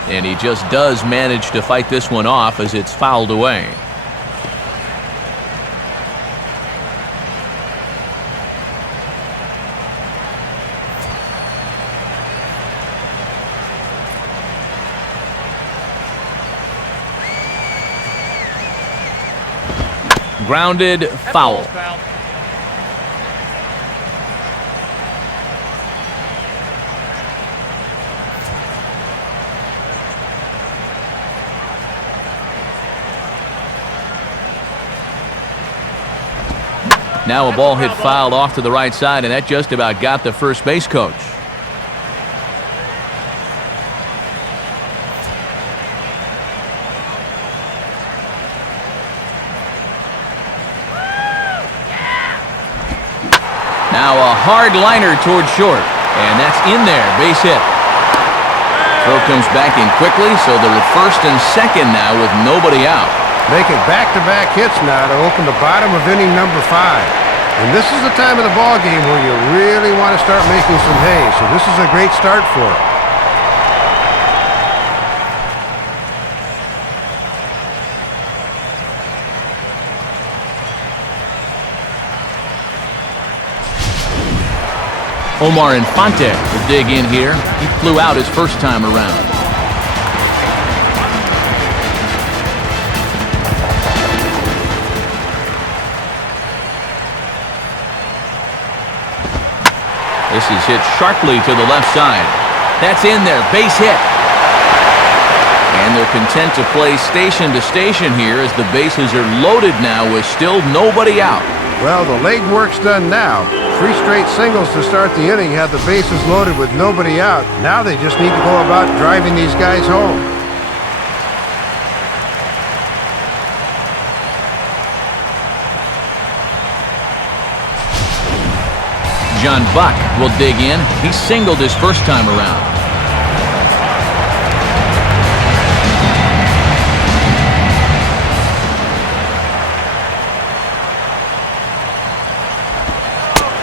And he just does manage to fight this one off as it's fouled away. Grounded, foul. Now a ball hit fouled off to the right side, and that just about got the first base coach. Now a hard liner towards short, and that's in there, base hit. Throw comes back in quickly, so they're at first and second now with nobody out. Making back-to-back hits now to open the bottom of inning number 5. And this is the time of the ball game where you really want to start making some hay, so this is a great start for him. Omar Infante will dig in here. He flew out his first time around. This is hit sharply to the left side. That's in there, base hit. And they're content to play station to station here as the bases are loaded now with still nobody out. Well, the leg work's done now. 3 straight singles to start the inning had the bases loaded with nobody out. Now they just need to go about driving these guys home. on Buck will dig in. He singled his first time around.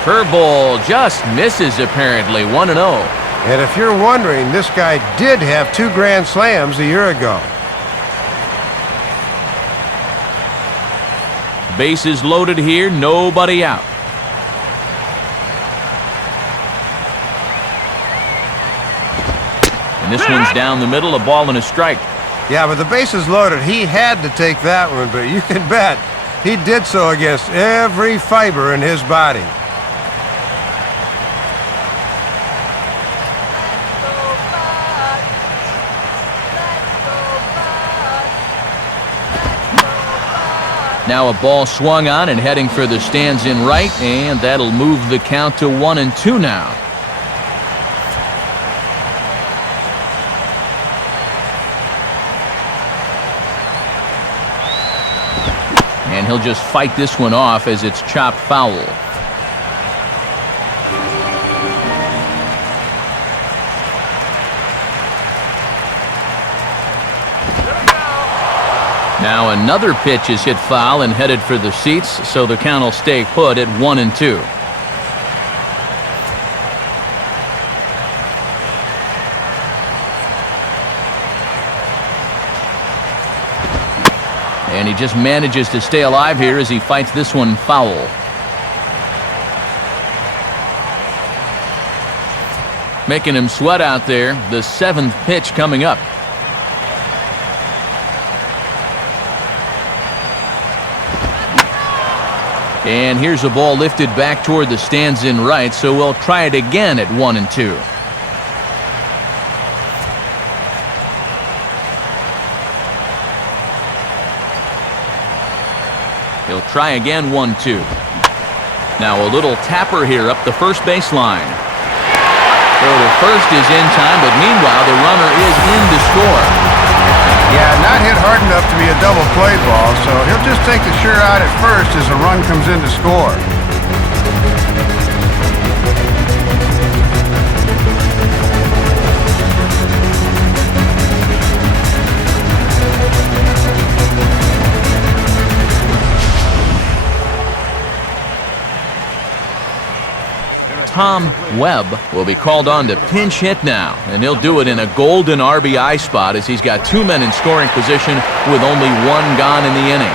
Curveball just misses apparently. 1-0. And if you're wondering, this guy did have 2 grand slams a year ago. Bases loaded here, nobody out. And this one's down the middle, a ball and a strike. Yeah, but the bases loaded, he had to take that one, but you can bet he did so against every fiber in his body. Now a ball swung on and heading for the stands in right, and that'll move the count to 1-2 now. And he'll just fight this one off as it's chopped foul. Now another pitch is hit foul and headed for the seats, so the count will stay put at 1-2. And he just manages to stay alive here as he fights this one foul. Making him sweat out there. The 7th pitch coming up. And here's a ball lifted back toward the stands in right, so we'll try it again at 1-2. He'll try again, 1-2. Now a little tapper here up the first baseline. Throw to first is in time, but meanwhile the runner is in to score. Yeah, not hit hard enough to be a double play ball, so he'll just take the sure out at first as a run comes in to score. Tom Webb will be called on to pinch hit now, and he'll do it in a golden RBI spot as he's got 2 men in scoring position with only 1 gone in the inning.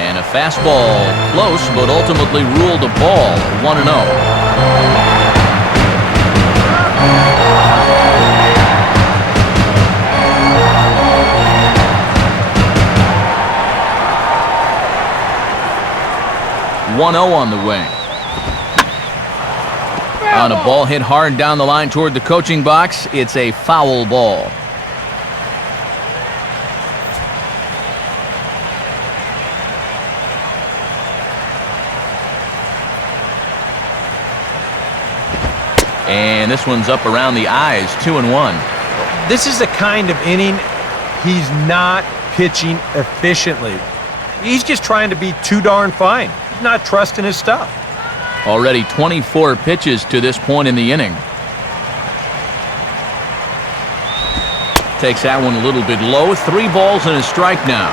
And a fastball close, but ultimately ruled a ball, 1-0. 1-0 on the way. On a ball hit hard down the line toward the coaching box, it's a foul ball. And this one's up around the eyes, 2-1. This is the kind of inning he's not pitching efficiently. He's just trying to be too darn fine. He's not trusting his stuff. Already 24 pitches to this point in the inning. Takes that one a little bit low. 3 balls and a strike now.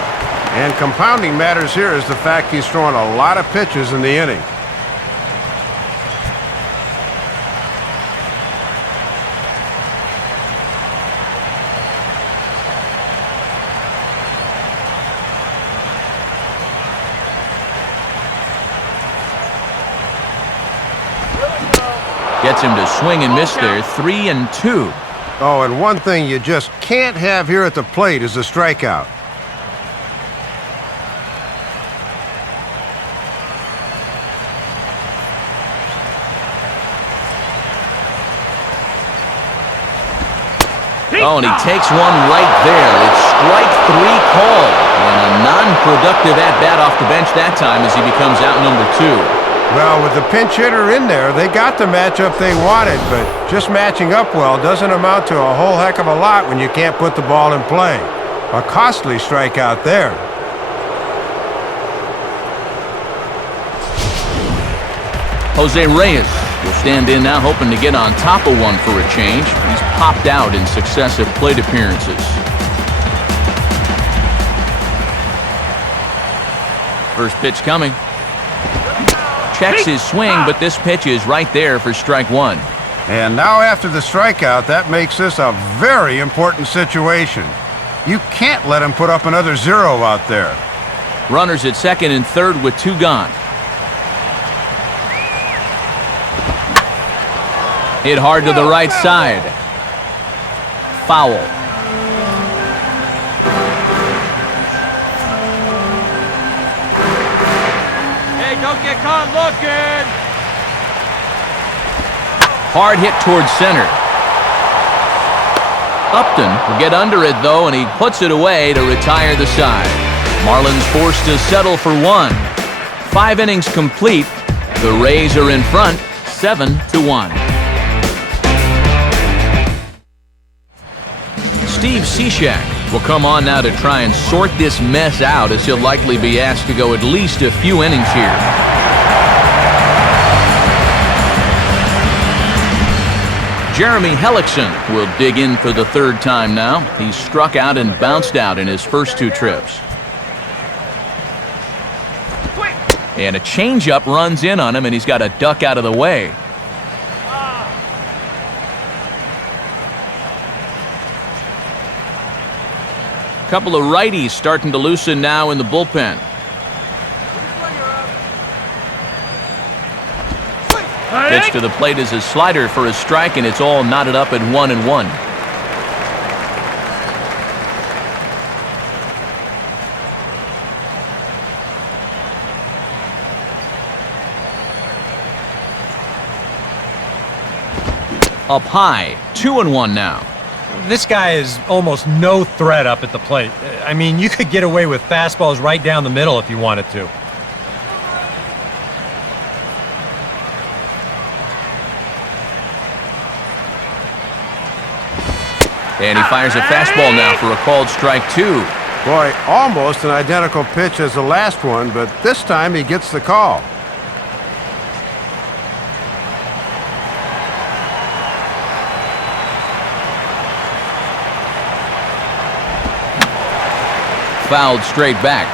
And compounding matters here is the fact he's throwing a lot of pitches in the inning. Gets him to swing and miss there, 3-2. Oh, and one thing you just can't have here at the plate is a strikeout. Oh, and he takes one right there. It's strike 3 called. And a non-productive at-bat off the bench that time as he becomes out number 2. Well, with the pinch hitter in there, they got the matchup they wanted, but just matching up well doesn't amount to a whole heck of a lot when you can't put the ball in play. A costly strikeout there. Jose Reyes will stand in now, hoping to get on top of one for a change. He's popped out in successive plate appearances. First pitch coming. Checks his swing, but this pitch is right there for strike one. And now after the strikeout, that makes this a very important situation. You can't let him put up another 0 out there. Runners at second and third with 2 gone. Hit hard to the right side. Foul. Hey, don't get caught looking. Hard hit towards center. Upton will get under it, though, and he puts it away to retire the side. Marlins forced to settle for 1. 5 innings complete. The Rays are in front, 7-1. Steve Cishek will come on now to try and sort this mess out, as he'll likely be asked to go at least a few innings here. Jeremy Hellickson will dig in for the 3rd time now. He's struck out and bounced out in his first 2 trips. And a changeup runs in on him, and he's got to duck out of the way. Couple of righties starting to loosen now in the bullpen. Pitch to the plate is a slider for a strike, and it's all knotted up at 1-1. Up high, 2-1 now. This guy is almost no threat up at the plate. I mean, you could get away with fastballs right down the middle if you wanted to. And he fires a fastball now for a called strike 2. Boy, almost an identical pitch as the last one, but this time he gets the call. Fouled straight back.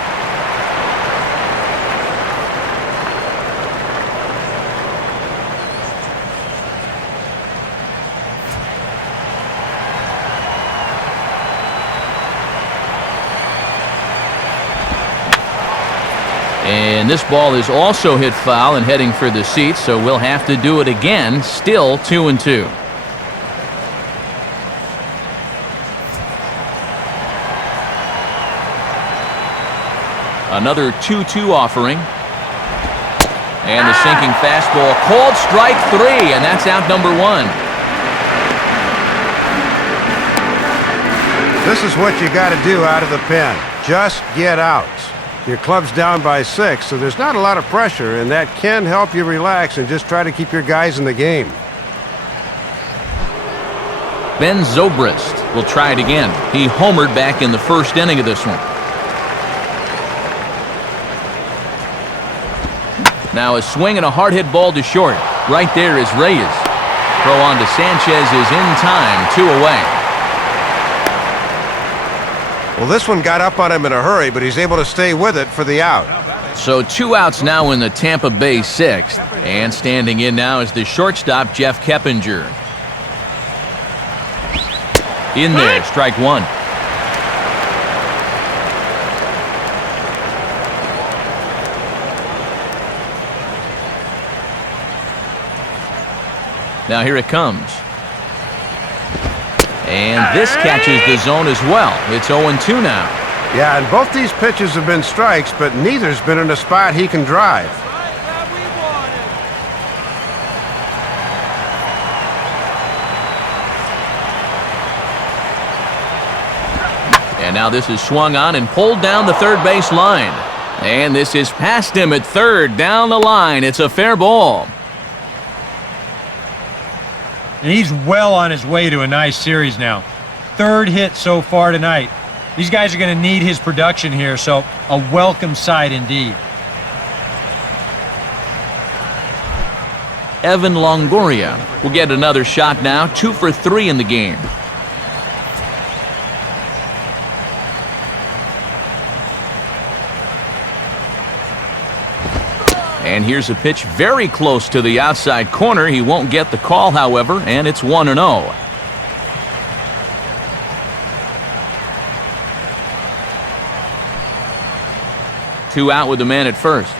And this ball is also hit foul and heading for the seats, so we'll have to do it again. Still 2-2. Another 2-2 offering. And the sinking fastball. Called strike 3, and that's out number 1. This is what you got to do out of the pen. Just get out. Your club's down by 6, so there's not a lot of pressure, and that can help you relax and just try to keep your guys in the game. Ben Zobrist will try it again. He homered back in the first inning of this one. Now a swing and a hard hit ball to short. Right there is Reyes. Throw on to Sanchez is in time, 2 away. Well, this one got up on him in a hurry, but he's able to stay with it for the out. So 2 outs now in the Tampa Bay 6th. And standing in now is the shortstop, Jeff Keppinger. In there, strike 1. Now here it comes. And this catches the zone as well. It's 0-2 now. Yeah, and both these pitches have been strikes, but neither's been in a spot he can drive. And now this is swung on and pulled down the third base line. And this is past him at third, down the line. It's a fair ball. And he's well on his way to a nice series now. Third hit so far tonight. These guys are going to need his production here, so a welcome sight indeed. Evan Longoria will get another shot now, 2 for 3 in the game. And here's a pitch very close to the outside corner. He won't get the call, however, and it's 1-0. Two out with the man at first.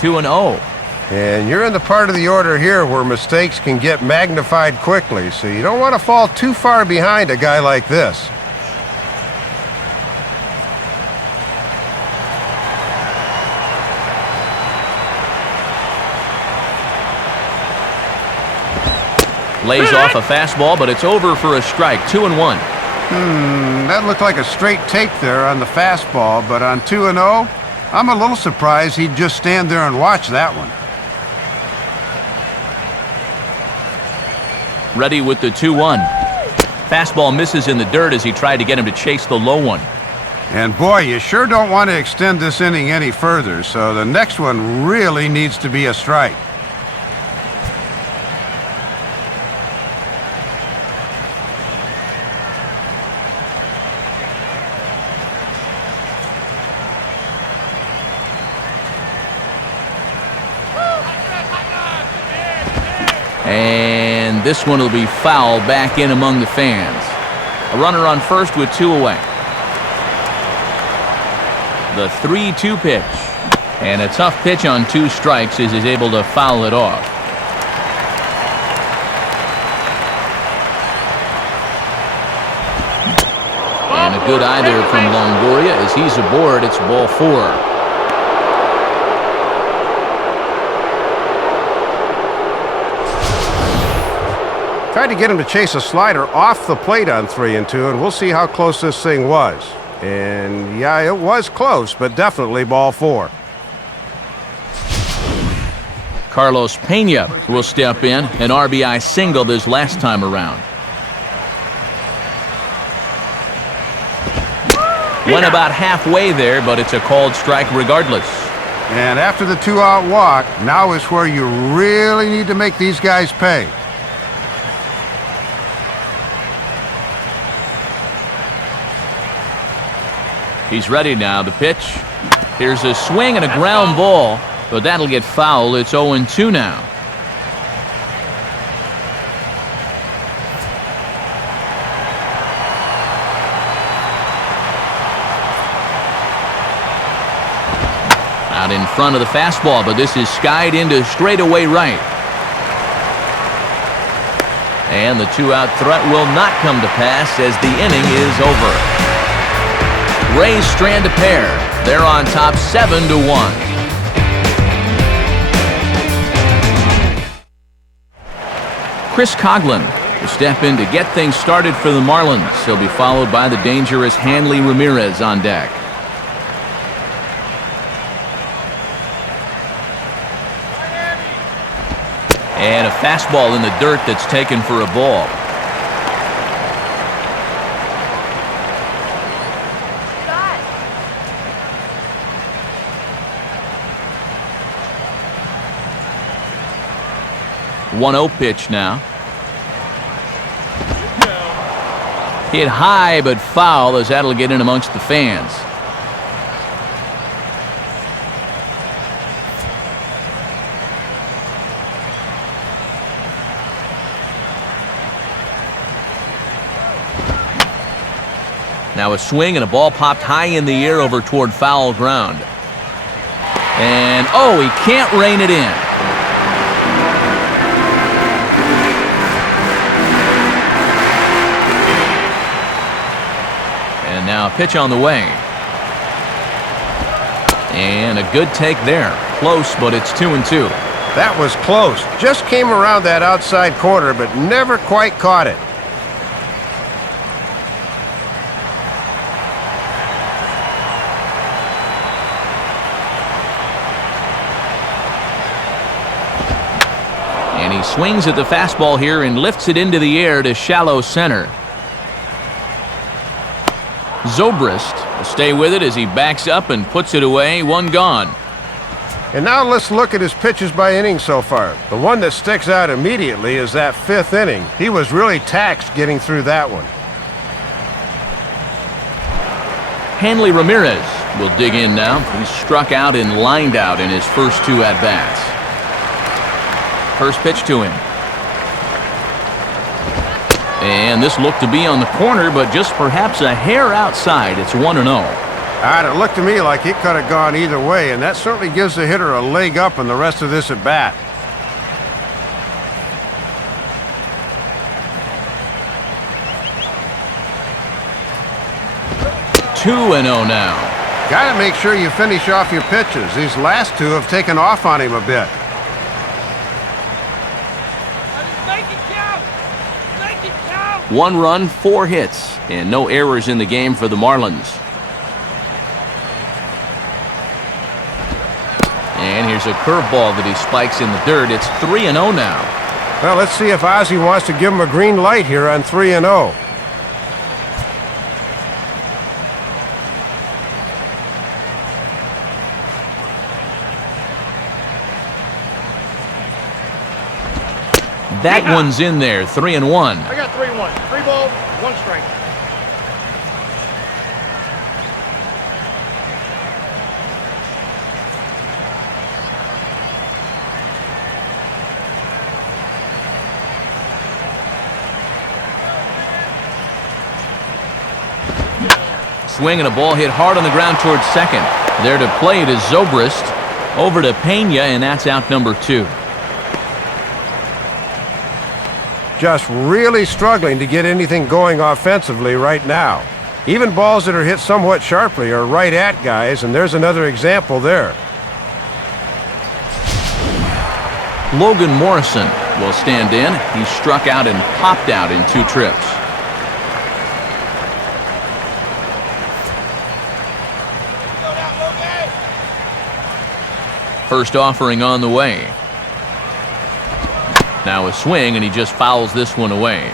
2-0. And you're in the part of the order here where mistakes can get magnified quickly, so you don't want to fall too far behind a guy like this. Lays off a fastball, but it's over for a strike. 2-1. That looked like a straight take there on the fastball, but on 2-0, I'm a little surprised he'd just stand there and watch that one. Ready with the 2-1. Fastball misses in the dirt as he tried to get him to chase the low one. And boy, you sure don't want to extend this inning any further, so the next one really needs to be a strike. And this one will be foul back in among the fans. A runner on first with 2 away. The 3-2 pitch. And a tough pitch on 2 strikes as he's able to foul it off. And a good eye there from Longoria as he's aboard. It's ball 4. Tried to get him to chase a slider off the plate on 3-2, and we'll see how close this thing was. And yeah, it was close, but definitely ball 4. Carlos Pena will step in, an RBI single this last time around. Went about halfway there, but it's a called strike regardless. And after the 2-out walk, now is where you really need to make these guys pay. He's ready now. The pitch. Here's a swing and a ground ball, but that'll get foul. It's 0-2 now. Out in front of the fastball, but this is skied into straightaway right. And the 2-out threat will not come to pass as the inning is over. Rays strand a pair. They're on top 7-1. Chris Coghlan will step in to get things started for the Marlins. He'll be followed by the dangerous Hanley Ramirez on deck. And a fastball in the dirt that's taken for a ball. The 1-0 pitch now. Hit high but foul as that'll get in amongst the fans. Now a swing and a ball popped high in the air over toward foul ground. And oh, he can't rein it in. And now a pitch on the way. And a good take there. Close, but it's 2-2. That was close. Just came around that outside corner, but never quite caught it. swings at the fastball here and lifts it into the air to shallow center. Zobrist will stay with it as he backs up and puts it away. One gone. And now let's look at his pitches by inning so far. The one that sticks out immediately is that 5th inning. He was really taxed getting through that one. Hanley Ramirez will dig in now. He's struck out and lined out in his first 2 at-bats. First pitch to him. And this looked to be on the corner, but just perhaps a hair outside. It's 1-0. It looked to me like it could have gone either way, and that certainly gives the hitter a leg up in the rest of this at-bat. Two and 0 now. Got to make sure you finish off your pitches. These last 2 have taken off on him a bit. Make it count! Make it count! 1 run, 4 hits, and no errors in the game for the Marlins. And here's a curveball that he spikes in the dirt. It's 3-0 now. Well, let's see if Ozzie wants to give him a green light here on 3-0. That one's in there, 3-1. I got 3-1. 3 balls, 1 strike. Swing and a ball hit hard on the ground towards second. There to play it is Zobrist. Over to Pena, and that's out number 2. Just really struggling to get anything going offensively right now. Even balls that are hit somewhat sharply are right at guys, and there's another example there. Logan Morrison will stand in. He struck out and popped out in 2 trips. First offering on the way. Now a swing, and he just fouls this one away.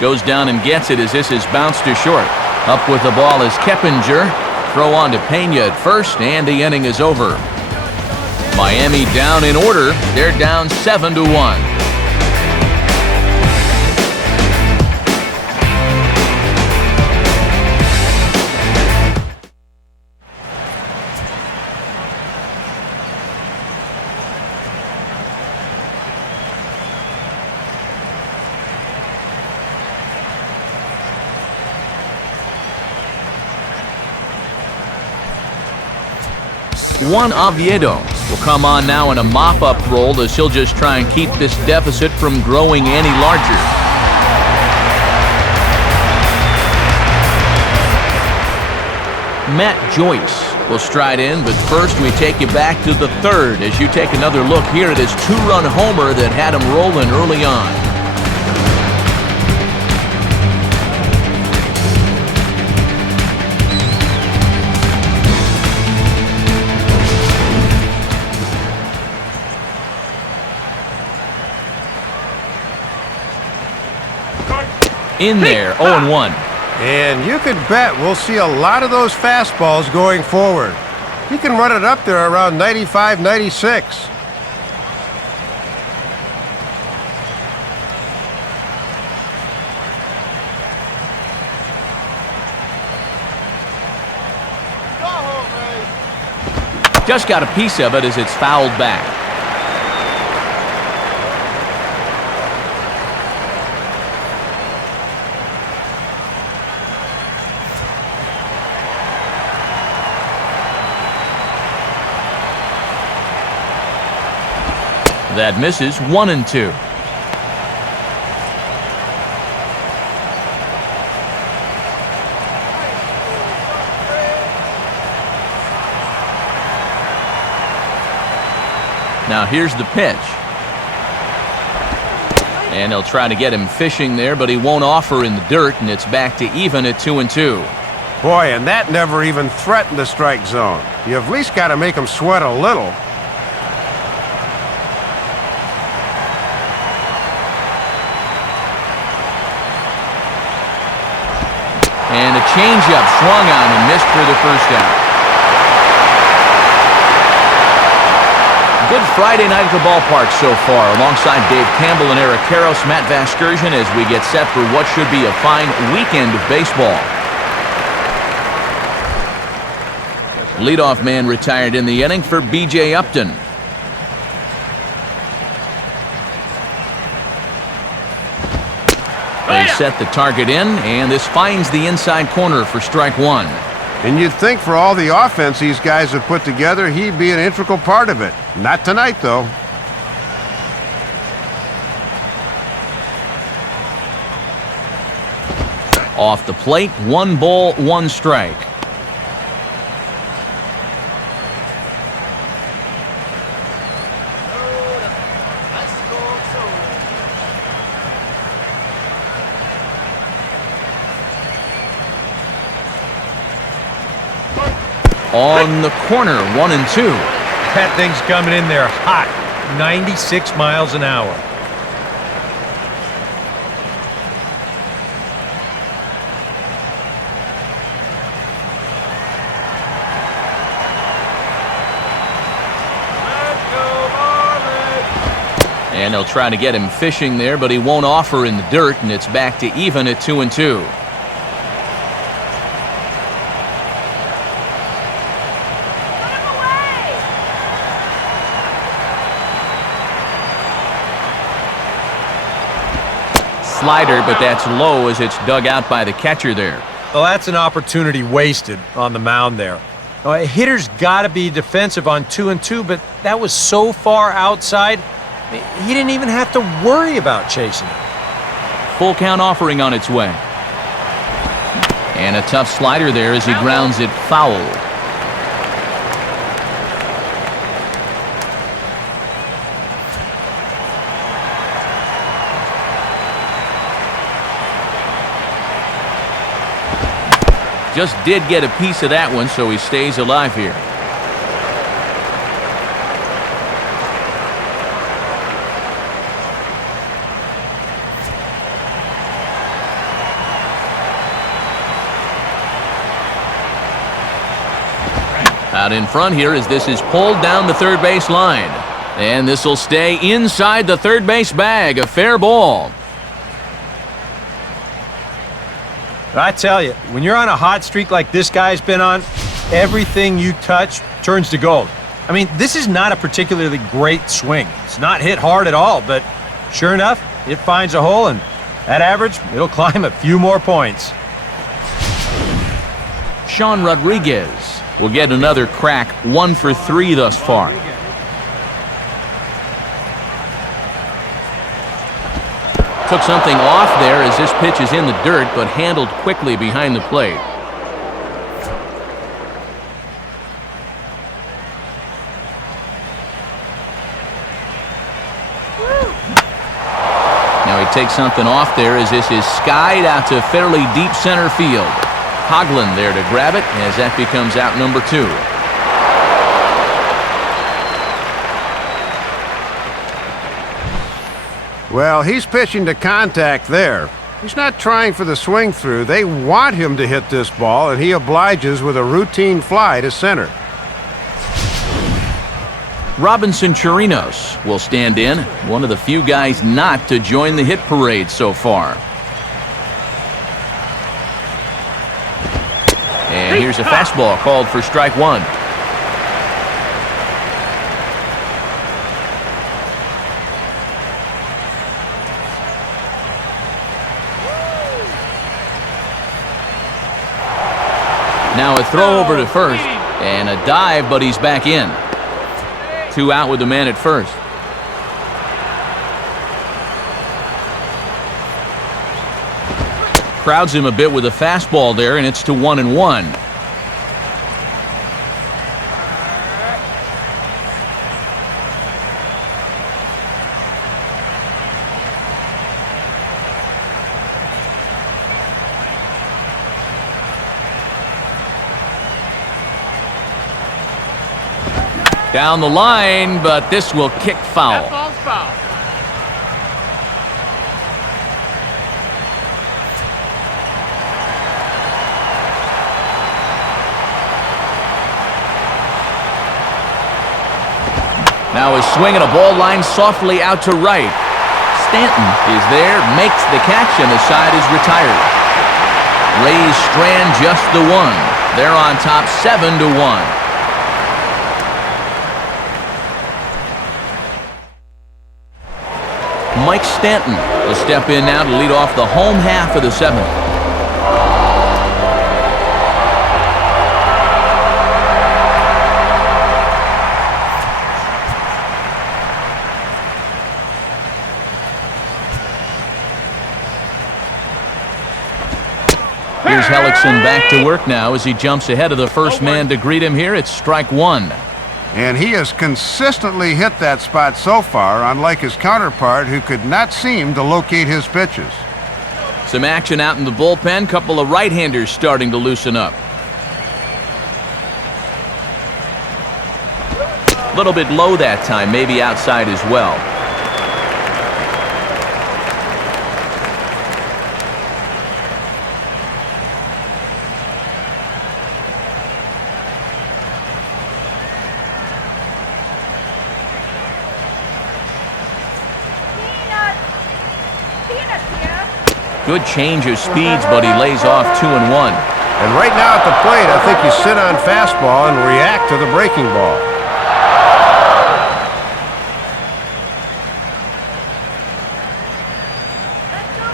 Goes down and gets it as this is bounced to short. Up with the ball is Keppinger. Throw on to Pena at first, and the inning is over. Miami down in order. They're down 7-1. Juan Oviedo will come on now in a mop-up role as he'll just try and keep this deficit from growing any larger. Matt Joyce will stride in, but first we take you back to the 3rd as you take another look here at his 2-run homer that had him rolling early on. In there, 0-1. And you could bet we'll see a lot of those fastballs going forward. He can run it up there around 95, 96. Just got a piece of it as it's fouled back. That misses. 1-2. Now here's the pitch. And they'll try to get him fishing there, but he won't offer in the dirt, and it's back to even at 2-2. Boy, and that never even threatened the strike zone. You at least got to make him sweat a little. And a changeup swung on and missed for the first out. Good Friday night at the ballpark so far. Alongside Dave Campbell and Eric Karros, Matt Vasgersian as we get set for what should be a fine weekend of baseball. Leadoff man retired in the inning for B.J. Upton. They set the target in, and this finds the inside corner for strike one. And you'd think for all the offense these guys have put together, he'd be an integral part of it. Not tonight, though. Off the plate, 1 ball, 1 strike. On the corner, 1-2. That thing's coming in there hot, 96 miles an hour. And they'll try to get him fishing there, but he won't offer in the dirt, and it's back to even at 2-2. Slider, but that's low as it's dug out by the catcher there. Well, that's an opportunity wasted on the mound there. A hitter's got to be defensive on 2-2, but that was so far outside, he didn't even have to worry about chasing it. Full count offering on its way. And a tough slider there as he grounds it foul. Just did get a piece of that one, so he stays alive here. Out in front here as this is pulled down the third base line. And this will stay inside the third base bag. A fair ball. I tell you, when you're on a hot streak like this guy's been on, everything you touch turns to gold. I mean, this is not a particularly great swing. It's not hit hard at all, but sure enough, it finds a hole, and at average, it'll climb a few more points. Sean Rodriguez will get another crack, 1 for 3 thus far. Took something off there as this pitch is in the dirt, but handled quickly behind the plate. Now he takes something off there as this is skied out to fairly deep center field. Hoagland there to grab it as that becomes out number 2. Well, he's pitching to contact there. He's not trying for the swing through. They want him to hit this ball, and he obliges with a routine fly to center. Robinson Chirinos will stand in, one of the few guys not to join the hit parade so far. And here's a fastball called for strike 1. Now a throw over to first, and a dive, but he's back in. 2 out with the man at first. Crowds him a bit with a fastball there, and it's to 1-1. Down the line, but this will kick foul. That ball's foul. Now is swinging a ball line softly out to right. Stanton is there, makes the catch, and the side is retired. Rays strand just the one. They're on top 7-1. Mike Stanton will step in now to lead off the home half of the seventh. Here's Hellickson back to work now as he jumps ahead of the first man to greet him here. It's strike one. And he has consistently hit that spot so far, unlike his counterpart who could not seem to locate his pitches. Some action out in the bullpen. Couple of right-handers starting to loosen up. A little bit low that time, maybe outside as well. Good change of speeds, but he lays off 2-1. And right now at the plate, I think you sit on fastball and react to the breaking ball. Let's go,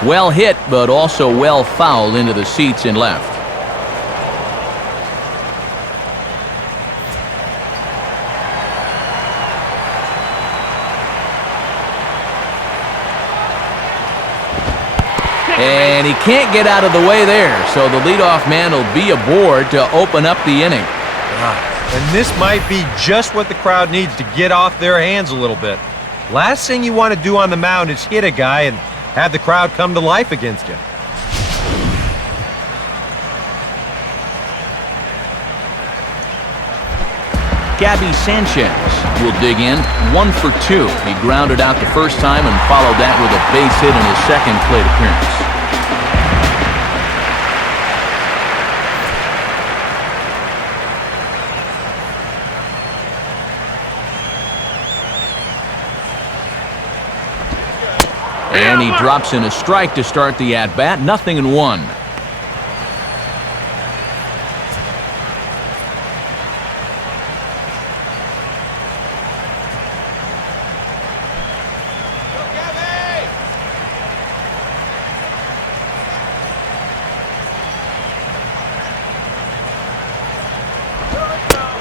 Marlins! Well hit, but also well fouled into the seats and left. And he can't get out of the way there, so the leadoff man will be aboard to open up the inning. And this might be just what the crowd needs to get off their hands a little bit. Last thing you want to do on the mound is hit a guy and have the crowd come to life against you. Gabby Sanchez will dig in, 1 for 2. He grounded out the first time and followed that with a base hit in his second plate appearance. And he drops in a strike to start the at-bat, 0-1.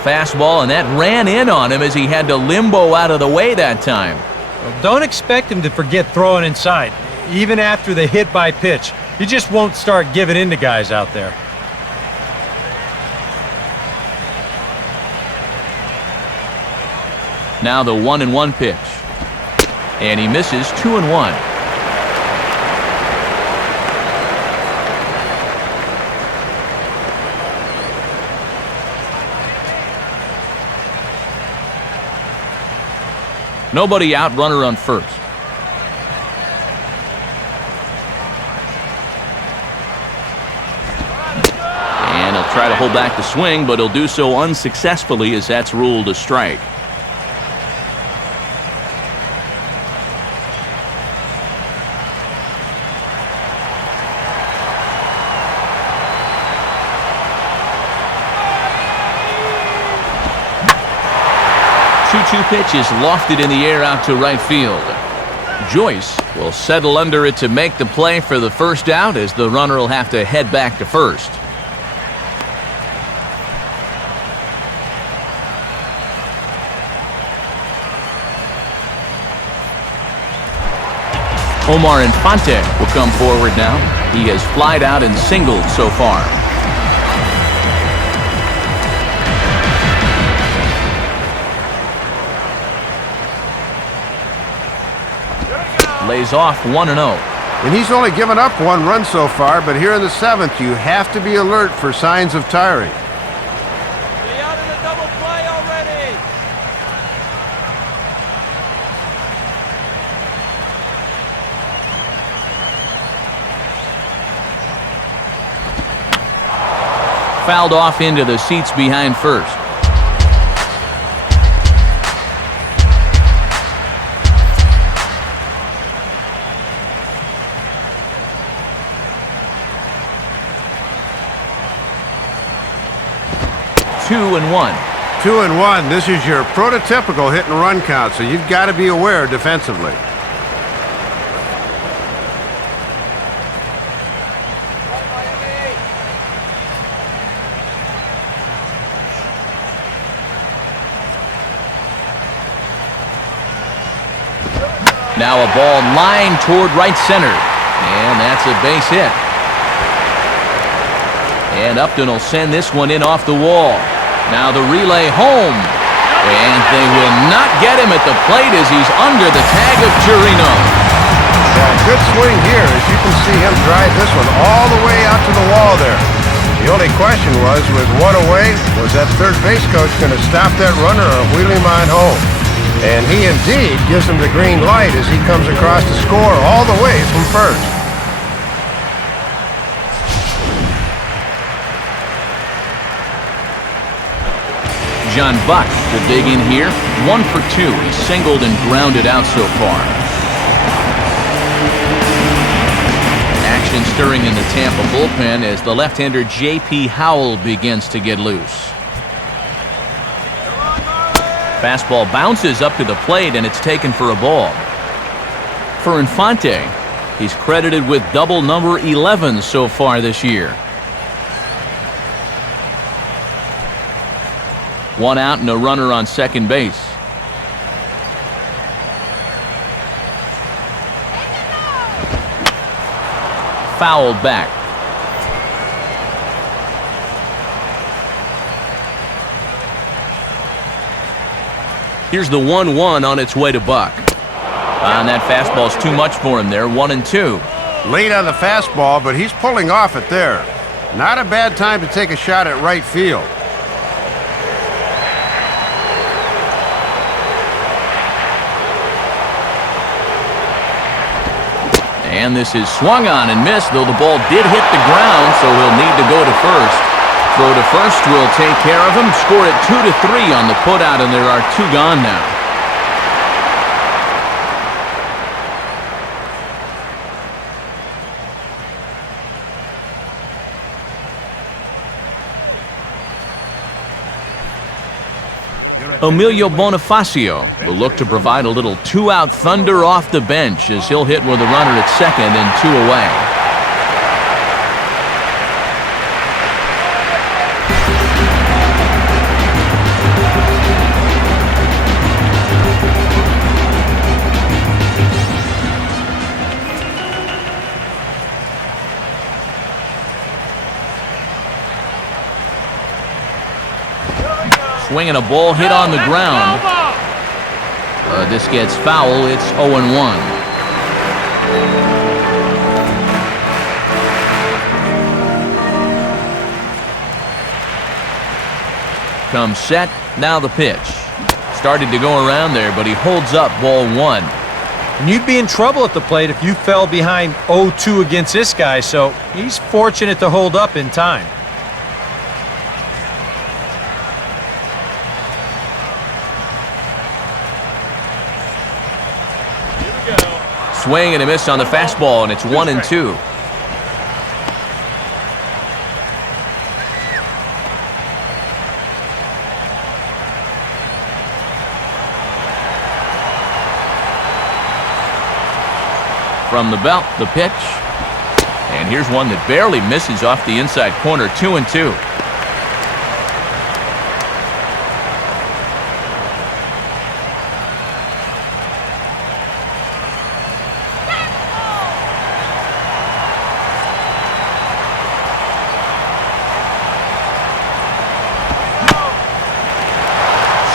Fastball, and that ran in on him as he had to limbo out of the way that time. Well, don't expect him to forget throwing inside. Even after the hit by pitch, he just won't start giving in to guys out there. Now the 1-1 pitch. And he misses, 2-1. Nobody out, runner on first. And he'll try to hold back the swing, but he'll do so unsuccessfully as that's ruled a strike. Two pitches lofted in the air out to right field. Joyce will settle under it to make the play for the first out as the runner will have to head back to first. Omar Infante will come forward now. He has flied out and singled so far. Lays off 1-0. And he's only given up 1 run so far, but here in the 7th, you have to be alert for signs of tiring. Stay out of the double play already. Fouled off into the seats behind first. Two and one. 2-1. This is your prototypical hit and run count, so you've got to be aware defensively. Now a ball lined toward right center. And that's a base hit. And Upton will send this one in off the wall. Now the relay home. And they will not get him at the plate as he's under the tag of Chirino. Yeah, good swing here, as you can see him drive this one all the way out to the wall there. The only question was, with one away, was that third base coach going to stop that runner or wheel him on home? And he indeed gives him the green light as he comes across the score all the way from first. John Buck will dig in here. 1 for 2. He's singled and grounded out so far. Action stirring in the Tampa bullpen as the left-hander J.P. Howell begins to get loose. Fastball bounces up to the plate and it's taken for a ball. For Infante, he's credited with double number 11 so far this year. 1 out and a runner on second base. Fouled back. Here's the 1-1 on its way to Buck. And that fastball's too much for him there. 1-2. Late on the fastball, but he's pulling off it there. Not a bad time to take a shot at right field. And this is swung on and missed, though the ball did hit the ground, so he'll need to go to first. Throw to first will take care of him. Score it 2-3 on the putout, and there are 2 gone now. Emilio Bonifacio will look to provide a little 2-out thunder off the bench as he'll hit with a runner at second and 2 away. Swinging a ball hit on the ground. This gets foul. It's 0-1. Comes set. Now the pitch. Started to go around there, but he holds up ball 1. And you'd be in trouble at the plate if you fell behind 0-2 against this guy, so he's fortunate to hold up in time. Swing and a miss on the fastball, and it's 1-2. From the belt, the pitch. And here's one that barely misses off the inside corner. 2-2.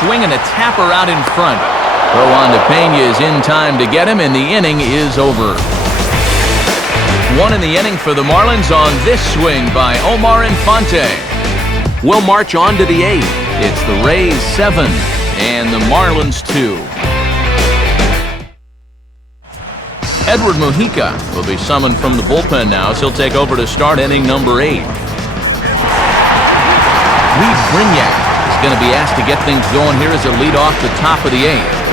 Swinging a tapper out in front. Throw on to Pena is in time to get him, and the inning is over. One in the inning for the Marlins on this swing by Omar Infante. We'll march on to the 8th. It's the Rays 7 and the Marlins 2. Edward Mujica will be summoned from the bullpen now as he'll take over to start inning number 8. Reed Brignac is going to be asked to get things going here as a lead off the top of the 8th.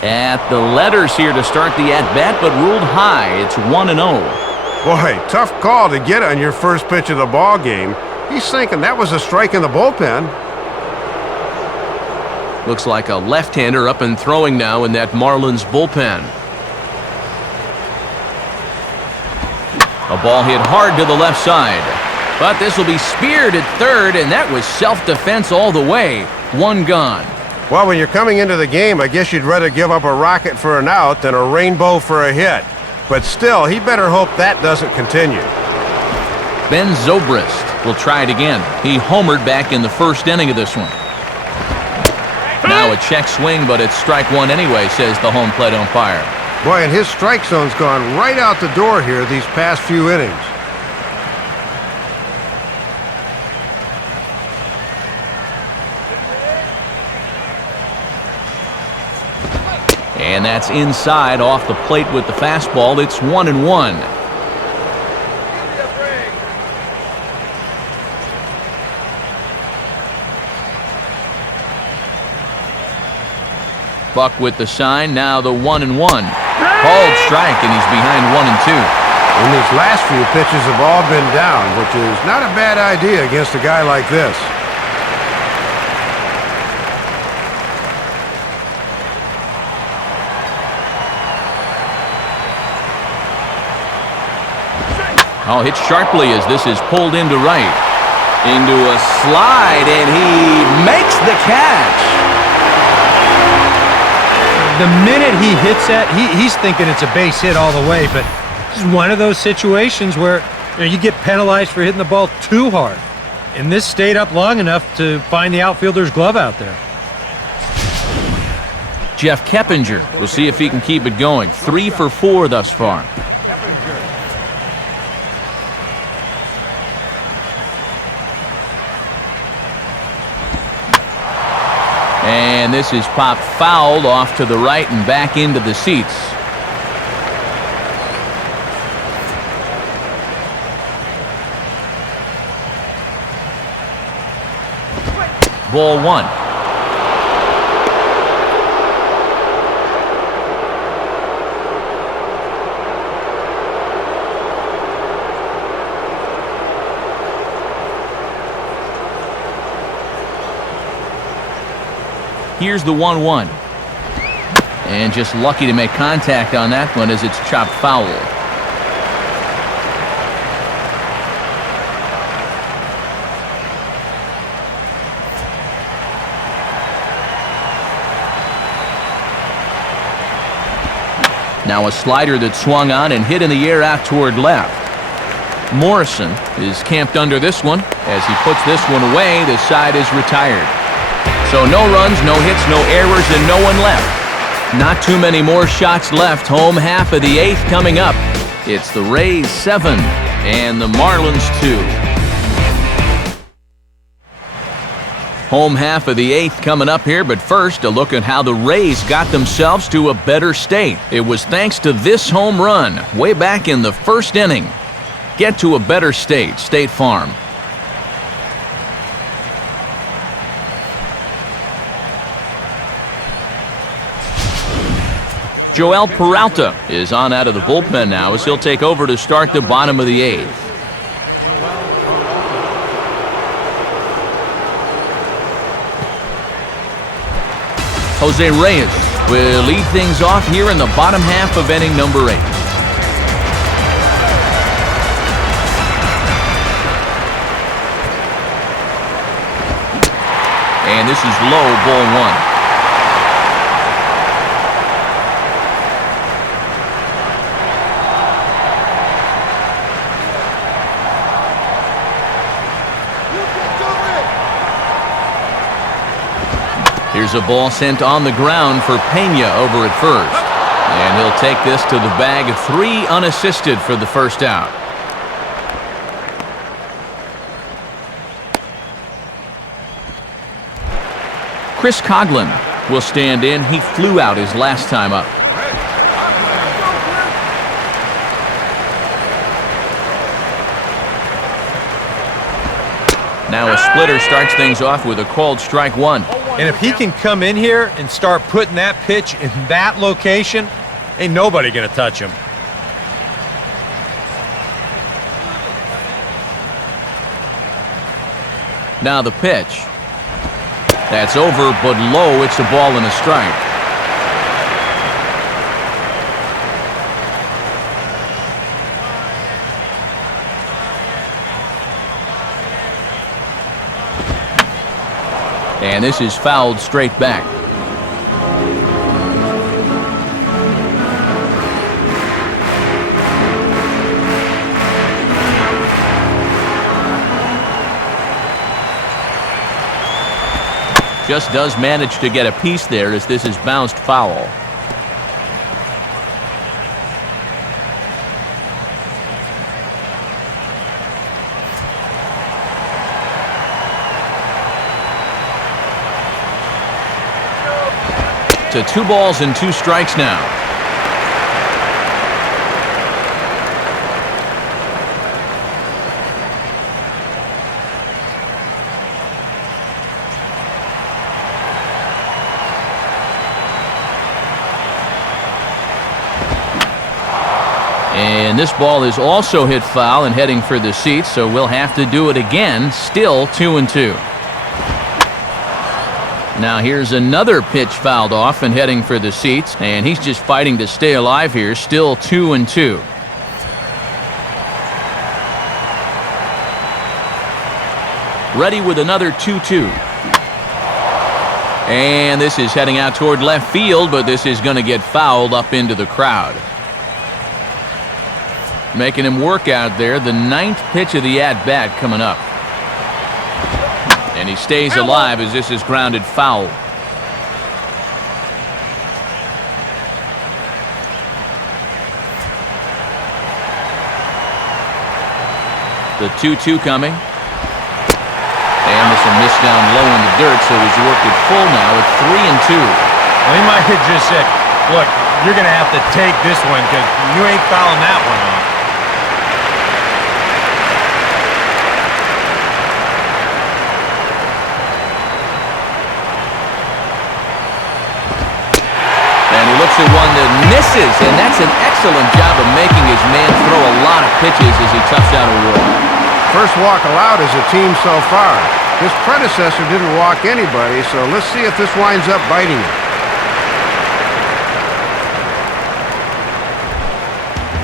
At the letters here to start the at-bat, but ruled high. It's 1-0. Boy, tough call to get on your first pitch of the ball game. He's thinking that was a strike in the bullpen. Looks like a left-hander up and throwing now in that Marlins bullpen. A ball hit hard to the left side. But this will be speared at third, and that was self-defense all the way. One gone. Well, when you're coming into the game, I guess you'd rather give up a rocket for an out than a rainbow for a hit. But still, he better hope that doesn't continue. Ben Zobrist will try it again. He homered back in the first inning of this one. Now a check swing, but it's strike one anyway, says the home plate umpire. Boy, and his strike zone's gone right out the door here these past few innings. And that's inside off the plate with the fastball. It's 1-1. Buck with the sign. Now the 1-1. Called strike, and he's behind 1-2. And these last few pitches have all been down, which is not a bad idea against a guy like this. Oh, hit sharply as this is pulled into right. Into a slide, and he makes the catch. The minute he hits that, he's thinking it's a base hit all the way, but this is one of those situations where you get penalized for hitting the ball too hard. And this stayed up long enough to find the outfielder's glove out there. Jeff Keppinger, we'll see if he can keep it going. 3 for 4 thus far. And this is popped fouled off to the right and back into the seats. Ball 1. Here's the 1-1. And just lucky to make contact on that one as it's chopped foul. Now a slider that swung on and hit in the air out toward left. Morrison is camped under this one. As he puts this one away, the side is retired. So no runs, no hits, no errors, and no one left. Not too many more shots left. Home half of the 8th coming up. It's the Rays 7 and the Marlins 2. Home half of the 8th coming up here, but first a look at how the Rays got themselves to a better state. It was thanks to this home run way back in the first inning. Get to a better state, State Farm. Joel Peralta is on out of the bullpen now as he'll take over to start the bottom of the 8th. Jose Reyes will lead things off here in the bottom half of inning number 8. And this is low, ball 1. Here's a ball sent on the ground for Pena over at first. And he'll take this to the bag, 3 unassisted for the first out. Chris Coughlin will stand in. He flew out his last time up. Now a splitter starts things off with a called strike 1. And if he can come in here and start putting that pitch in that location, ain't nobody gonna touch him. Now the pitch. That's over, but low. It's a ball and a strike. And this is fouled straight back. Just does manage to get a piece there as this is bounced foul. To 2 balls and 2 strikes now. And this ball is also hit foul and heading for the seats, so we'll have to do it again. Still 2-2. Now here's another pitch fouled off and heading for the seats, and he's just fighting to stay alive here. Still 2-2. Ready with another 2-2. And this is heading out toward left field, but this is going to get fouled up into the crowd. Making him work out there. The 9th pitch of the at-bat coming up. And he stays alive as this is grounded foul. The 2-2 coming. And this will miss down low in the dirt, so he's worked it full now at 3-2. Well, he might have just said, look, you're going to have to take this one because you ain't fouling that one off. Looks at one that misses, and that's an excellent job of making his man throw a lot of pitches as he touched out a walk. First walk allowed as a team so far. His predecessor didn't walk anybody, so let's see if this winds up biting him.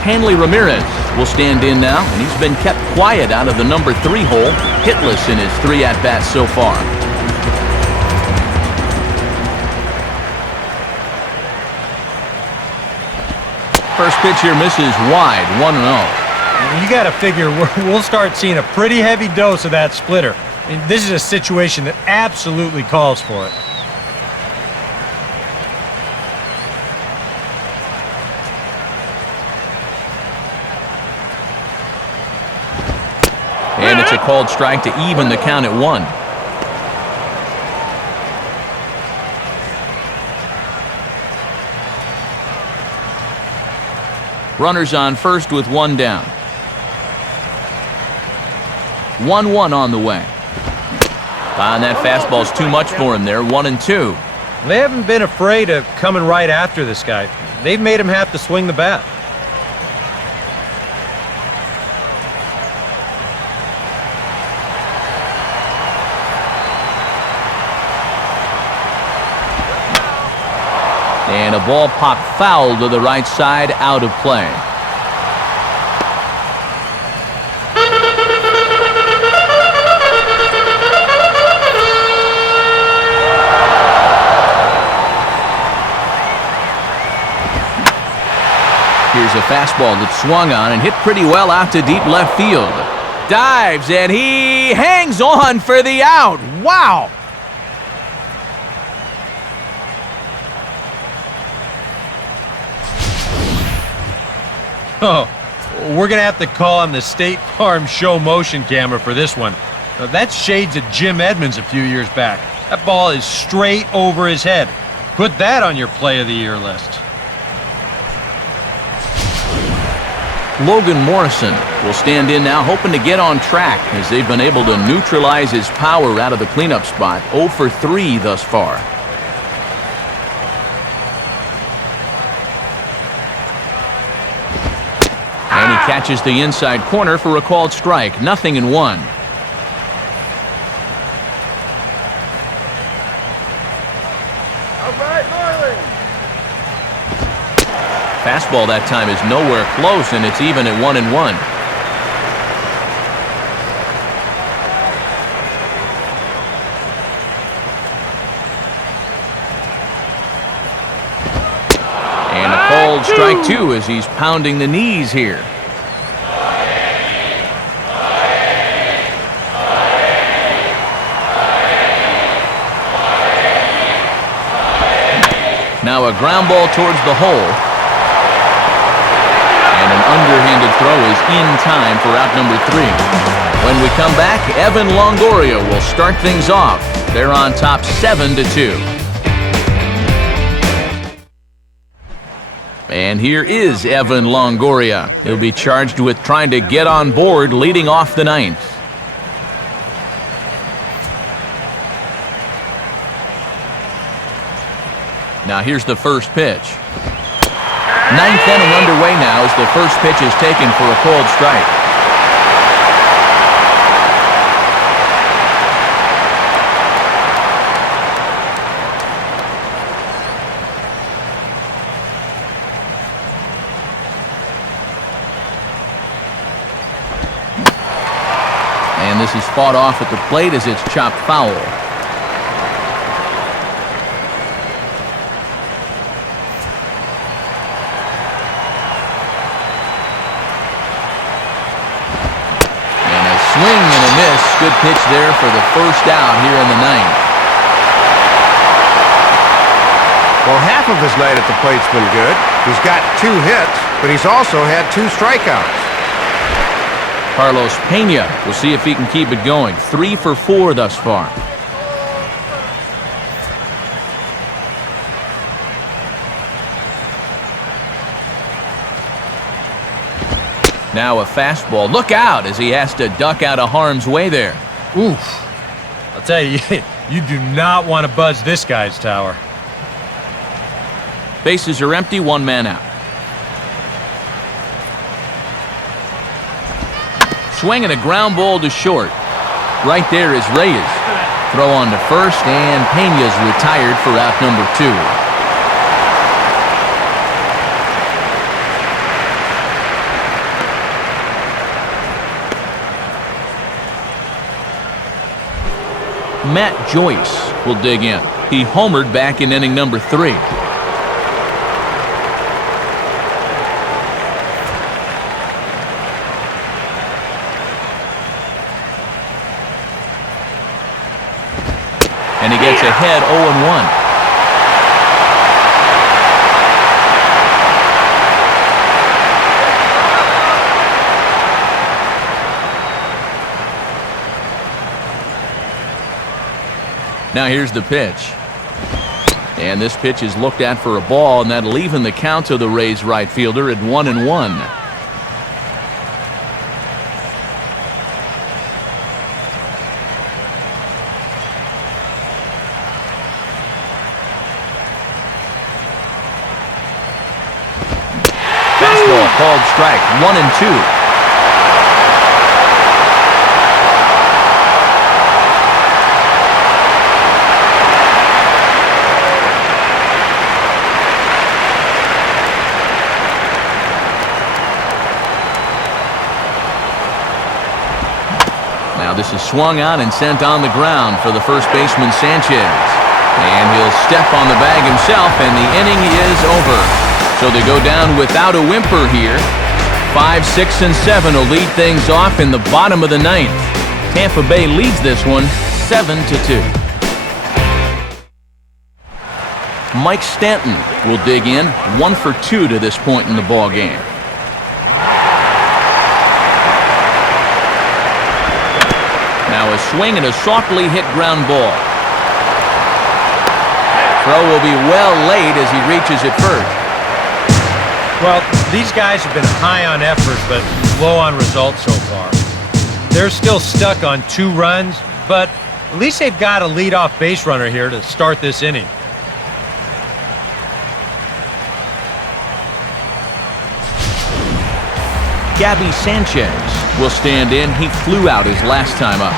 Hanley Ramirez will stand in now, and he's been kept quiet out of the number 3 hole, hitless in his 3 at-bats so far. First pitch here misses wide, 1-0. You got to figure we'll start seeing a pretty heavy dose of that splitter. I mean, this is a situation that absolutely calls for it. And it's a called strike to even the count at 1. Runners on first with 1 down. 1-1 on the way. And that fastball's too much for him there, 1-2. They haven't been afraid of coming right after this guy. They've made him have to swing the bat. And a ball popped foul to the right side, out of play. Here's a fastball that swung on and hit pretty well out to deep left field. Dives, and he hangs on for the out. Wow! Oh, we're going to have to call on the State Farm show motion camera for this one. Now, that's shades of Jim Edmonds a few years back. That ball is straight over his head. Put that on your play of the year list. Logan Morrison will stand in now, hoping to get on track as they've been able to neutralize his power out of the cleanup spot. 0 for 3 thus far. And he catches the inside corner for a called strike. 0-1. All right, Marlins. Fastball that time is nowhere close, and it's even at 1-1. And a called strike two as he's pounding the knees here. Now a ground ball towards the hole. And an underhanded throw is in time for out number 3. When we come back, Evan Longoria will start things off. They're on top 7-2. And here is Evan Longoria. He'll be charged with trying to get on board leading off the 9th. Now here's the first pitch. 9th inning underway now as the first pitch is taken for a called strike. And this is fought off at the plate as it's chopped foul. Swing and a miss. Good pitch there for the first out here in the 9th. Well, half of his night at the plate's been good. He's got 2 hits, but he's also had 2 strikeouts. Carlos Pena, we'll see if he can keep it going. 3 for 4 thus far. Now a fastball. Look out as he has to duck out of harm's way there. Oof. I'll tell you, you do not want to buzz this guy's tower. Bases are empty, 1 man out. Swing and a ground ball to short. Right there is Reyes. Throw on to first, and Pena's retired for out number 2. Matt Joyce will dig in. He homered back in inning number 3. And he gets ahead 0-1. Now here's the pitch. And this pitch is looked at for a ball, and that'll even the count to the Rays right fielder at 1-1. Fastball called strike. 1-2. This is swung on and sent on the ground for the first baseman, Sanchez. And he'll step on the bag himself, and the inning is over. So they go down without a whimper here. 5, 6, and 7 will lead things off in the bottom of the 9th. Tampa Bay leads this one 7-2. Mike Stanton will dig in. 1 for 2 to this point in the ball game. swing and a softly hit ground ball. Throw will be well late as he reaches it first. Well, these guys have been high on effort, but low on results so far. They're still stuck on 2 runs, but at least they've got a leadoff base runner here to start this inning. Gabby Sanchez will stand in. He flew out his last time up.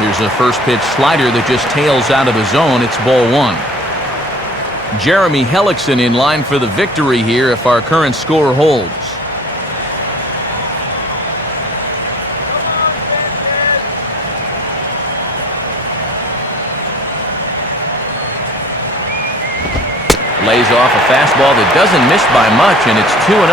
Here's a first pitch slider that just tails out of the zone. It's ball 1. Jeremy Hellickson in line for the victory here if our current score holds. Lays off a fastball that doesn't miss by much, and it's 2-0.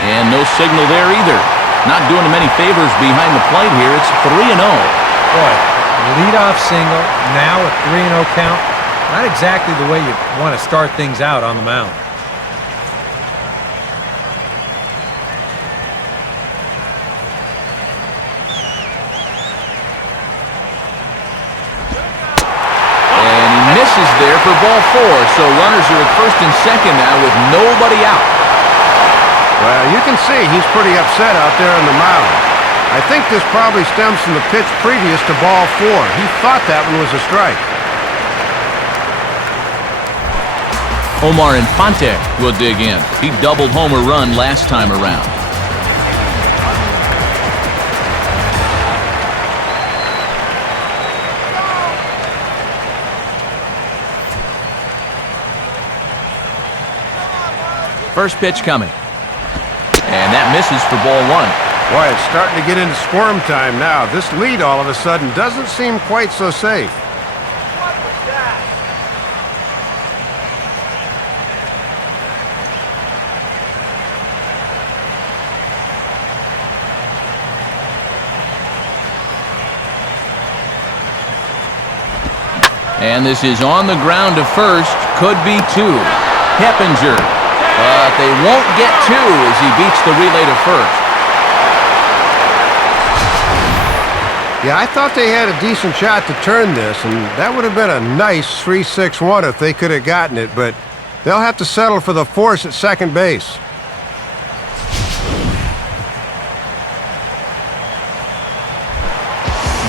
And no signal there either. Not doing him any favors behind the plate here. It's 3-0. Boy, leadoff single, now a 3-0 count. Not exactly the way you want to start things out on the mound. Misses there for ball 4, so runners are at first and second now with nobody out. Well, you can see he's pretty upset out there on the mound. I think this probably stems from the pitch previous to ball 4. He thought that one was a strike. Omar Infante will dig in. He doubled home a run last time around. First pitch coming. And that misses for ball 1. Boy, it's starting to get into squirm time now. This lead all of a sudden doesn't seem quite so safe. What was that? And this is on the ground to first. Could be 2. Heppinger. But they won't get 2 as he beats the relay to first. Yeah, I thought they had a decent shot to turn this, and that would have been a nice 3-6-1 if they could have gotten it, but they'll have to settle for the force at second base.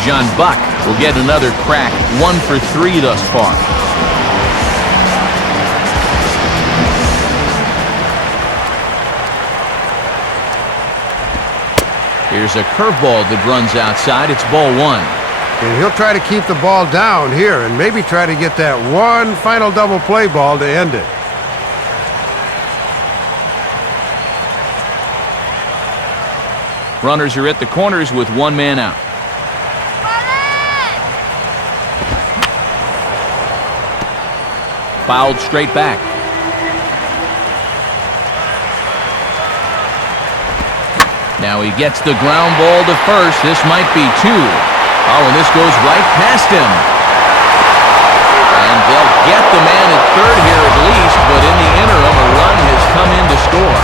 John Buck will get another crack. 1 for 3 thus far. Here's a curveball that runs outside. It's ball 1. And he'll try to keep the ball down here and maybe try to get that one final double play ball to end it. Runners are at the corners with 1 man out. Fouled straight back. Now he gets the ground ball to first. This might be 2. Oh, and this goes right past him. And they'll get the man at third here at least, but in the interim, a run has come in to score.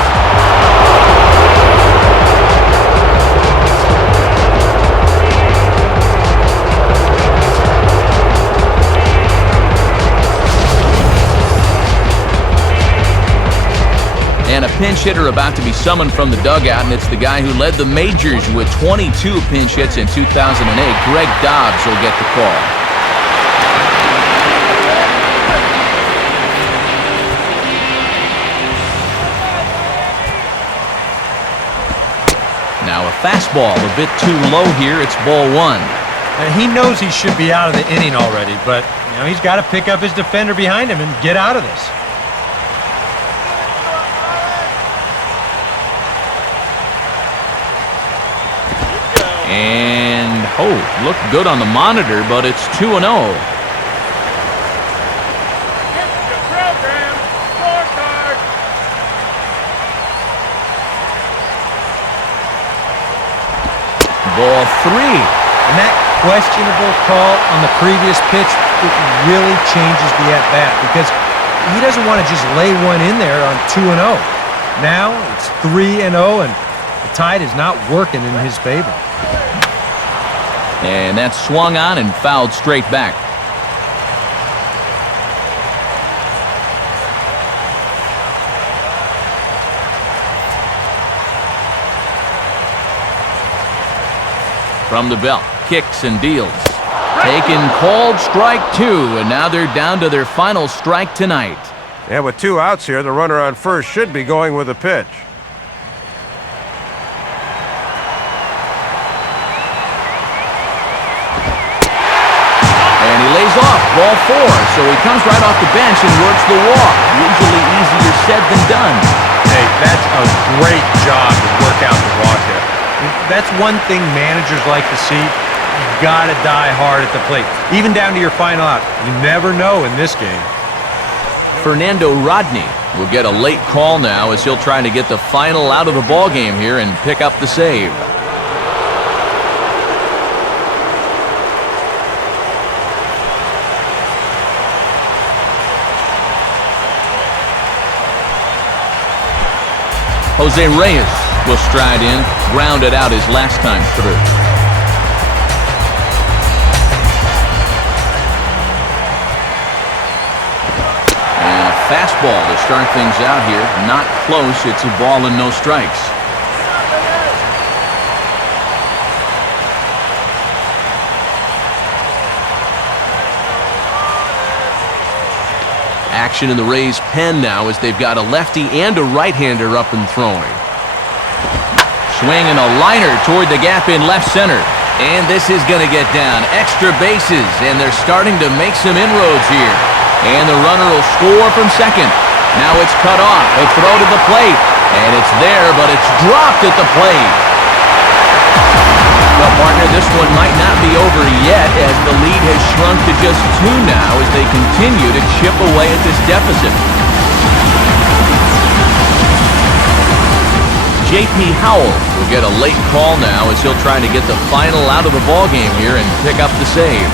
And a pinch hitter about to be summoned from the dugout, and it's the guy who led the majors with 22 pinch hits in 2008. Greg Dobbs will get the call. Now a fastball a bit too low here. It's ball 1. And he knows he should be out of the inning already, but he's got to pick up his defender behind him and get out of this. And, looked good on the monitor, but it's 2-0. Program scorecard. Ball 3. And that questionable call on the previous pitch, it really changes the at-bat because he doesn't want to just lay one in there on 2-0. Now it's 3-0, and the tide is not working in his favor. And that's swung on and fouled straight back. From the belt, kicks and deals. Taken, called strike 2, and now they're down to their final strike tonight. Yeah, with 2 outs here, the runner on first should be going with a pitch. And he lays off, ball 4, so he comes right off the bench and works the walk. Usually easier said than done. Hey, that's a great job to work out the walk there. That's one thing managers like to see. You gotta die hard at the plate, even down to your final out. You never know in this game. Fernando Rodney will get a late call now as he'll try to get the final out of the ball game here and pick up the save. Jose Reyes will stride in, grounded out his last time through. And a fastball to start things out here. Not close. It's a ball and no strikes. Action in the Rays' pen now as they've got a lefty and a right-hander up and throwing. Swing and a liner toward the gap in left center. And this is going to get down. Extra bases, and they're starting to make some inroads here. And the runner will score from second. Now it's cut off. A throw to the plate. And it's there, but it's dropped at the plate. Well, partner, this one might not be over yet as the lead has shrunk to just 2 now as they continue to chip away at this deficit. J.P. Howell will get a late call now as he'll try to get the final out of the ballgame here and pick up the save.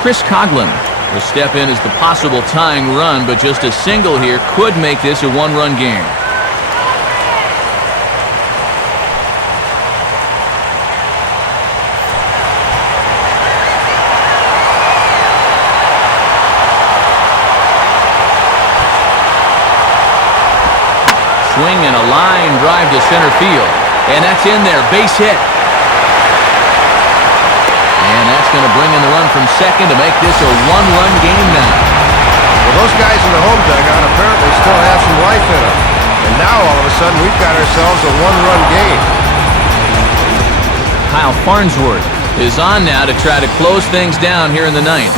Chris Coghlan will step in as the possible tying run, but just a single here could make this a 1-run game. Swing and a line drive to center field. And that's in there, base hit. And that's going to bring in the run from second to make this a 1-run game now. Well, those guys in the home dugout apparently still have some life in them. And now all of a sudden we've got ourselves a 1-run game. Kyle Farnsworth is on now to try to close things down here in the 9th.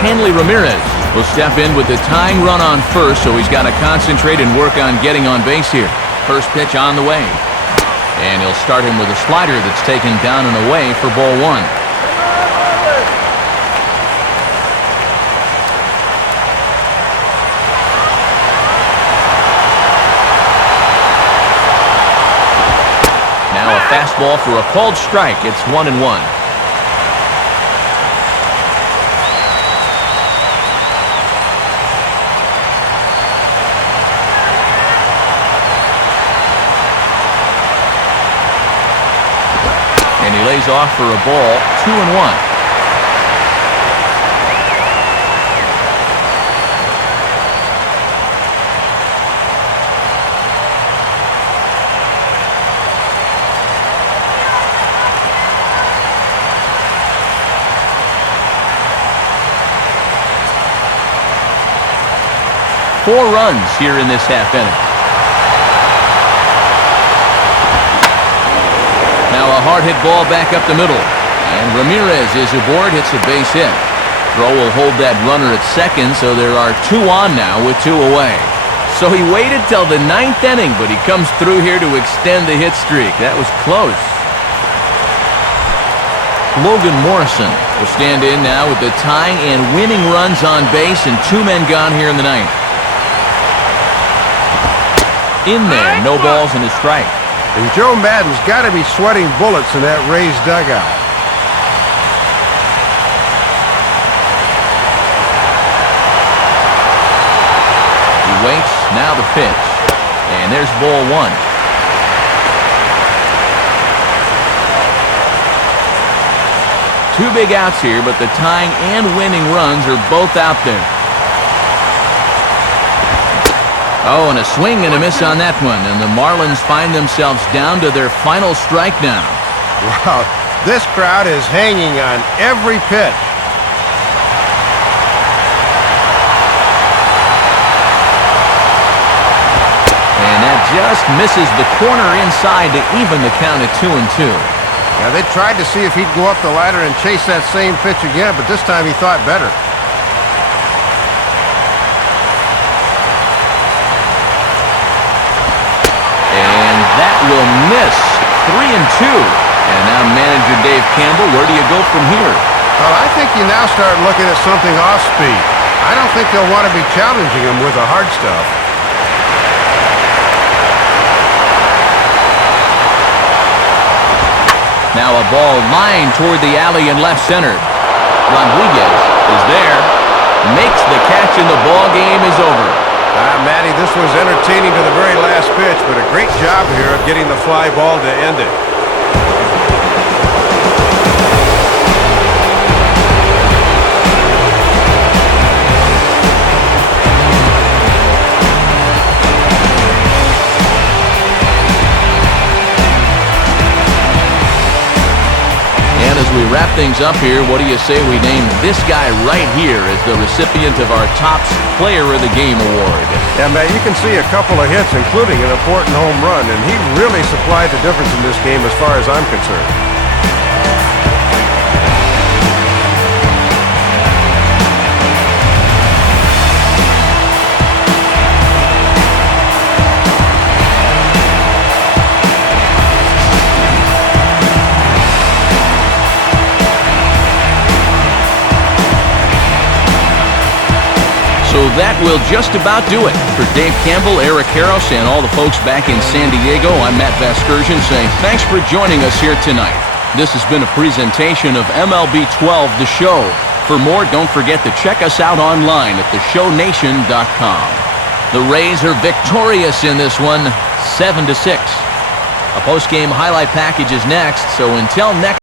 Hanley Ramirez will step in with the tying run on first, so he's got to concentrate and work on getting on base here. First pitch on the way. And he'll start him with a slider that's taken down and away for ball 1. Now a fastball for a called strike. It's 1-1. He lays off for a ball, 2-1. Four runs here in this half inning. Now a hard hit ball back up the middle. And Ramirez is aboard, hits a base hit. Throw will hold that runner at second, so there are 2 on now with 2 away. So he waited till the 9th inning, but he comes through here to extend the hit streak. That was close. Logan Morrison will stand in now with the tying and winning runs on base and 2 men gone here in the 9th. In there, no balls and a strike. And Joe Maddon's got to be sweating bullets in that Rays dugout. He waits, now the pitch. And there's ball 1. Two big outs here, but the tying and winning runs are both out there. Oh, and a swing and a miss on that one, and the Marlins find themselves down to their final strike now. Wow, this crowd is hanging on every pitch. And that just misses the corner inside to even the count at 2-2. Now, they tried to see if he'd go up the ladder and chase that same pitch again, but this time he thought better. And that will miss. 3-2. And now manager Dave Campbell, where do you go from here? Well, I think you now start looking at something off speed. I don't think they'll want to be challenging him with the hard stuff. Now a ball lined toward the alley in left center. Rodriguez is there, makes the catch, and the ball game is over. Matty, this was entertaining to the very last pitch, but a great job here of getting the fly ball to end it. As we wrap things up here, what do you say we name this guy right here as the recipient of our Topps Player of the Game award? Yeah, Matt, you can see a couple of hits, including an important home run, and he really supplied the difference in this game as far as I'm concerned. So that will just about do it. For Dave Campbell, Eric Harros, and all the folks back in San Diego, I'm Matt Vasgersian saying thanks for joining us here tonight. This has been a presentation of MLB 12, The Show. For more, don't forget to check us out online at theshownation.com. The Rays are victorious in this one, 7-6. A post-game highlight package is next, so until next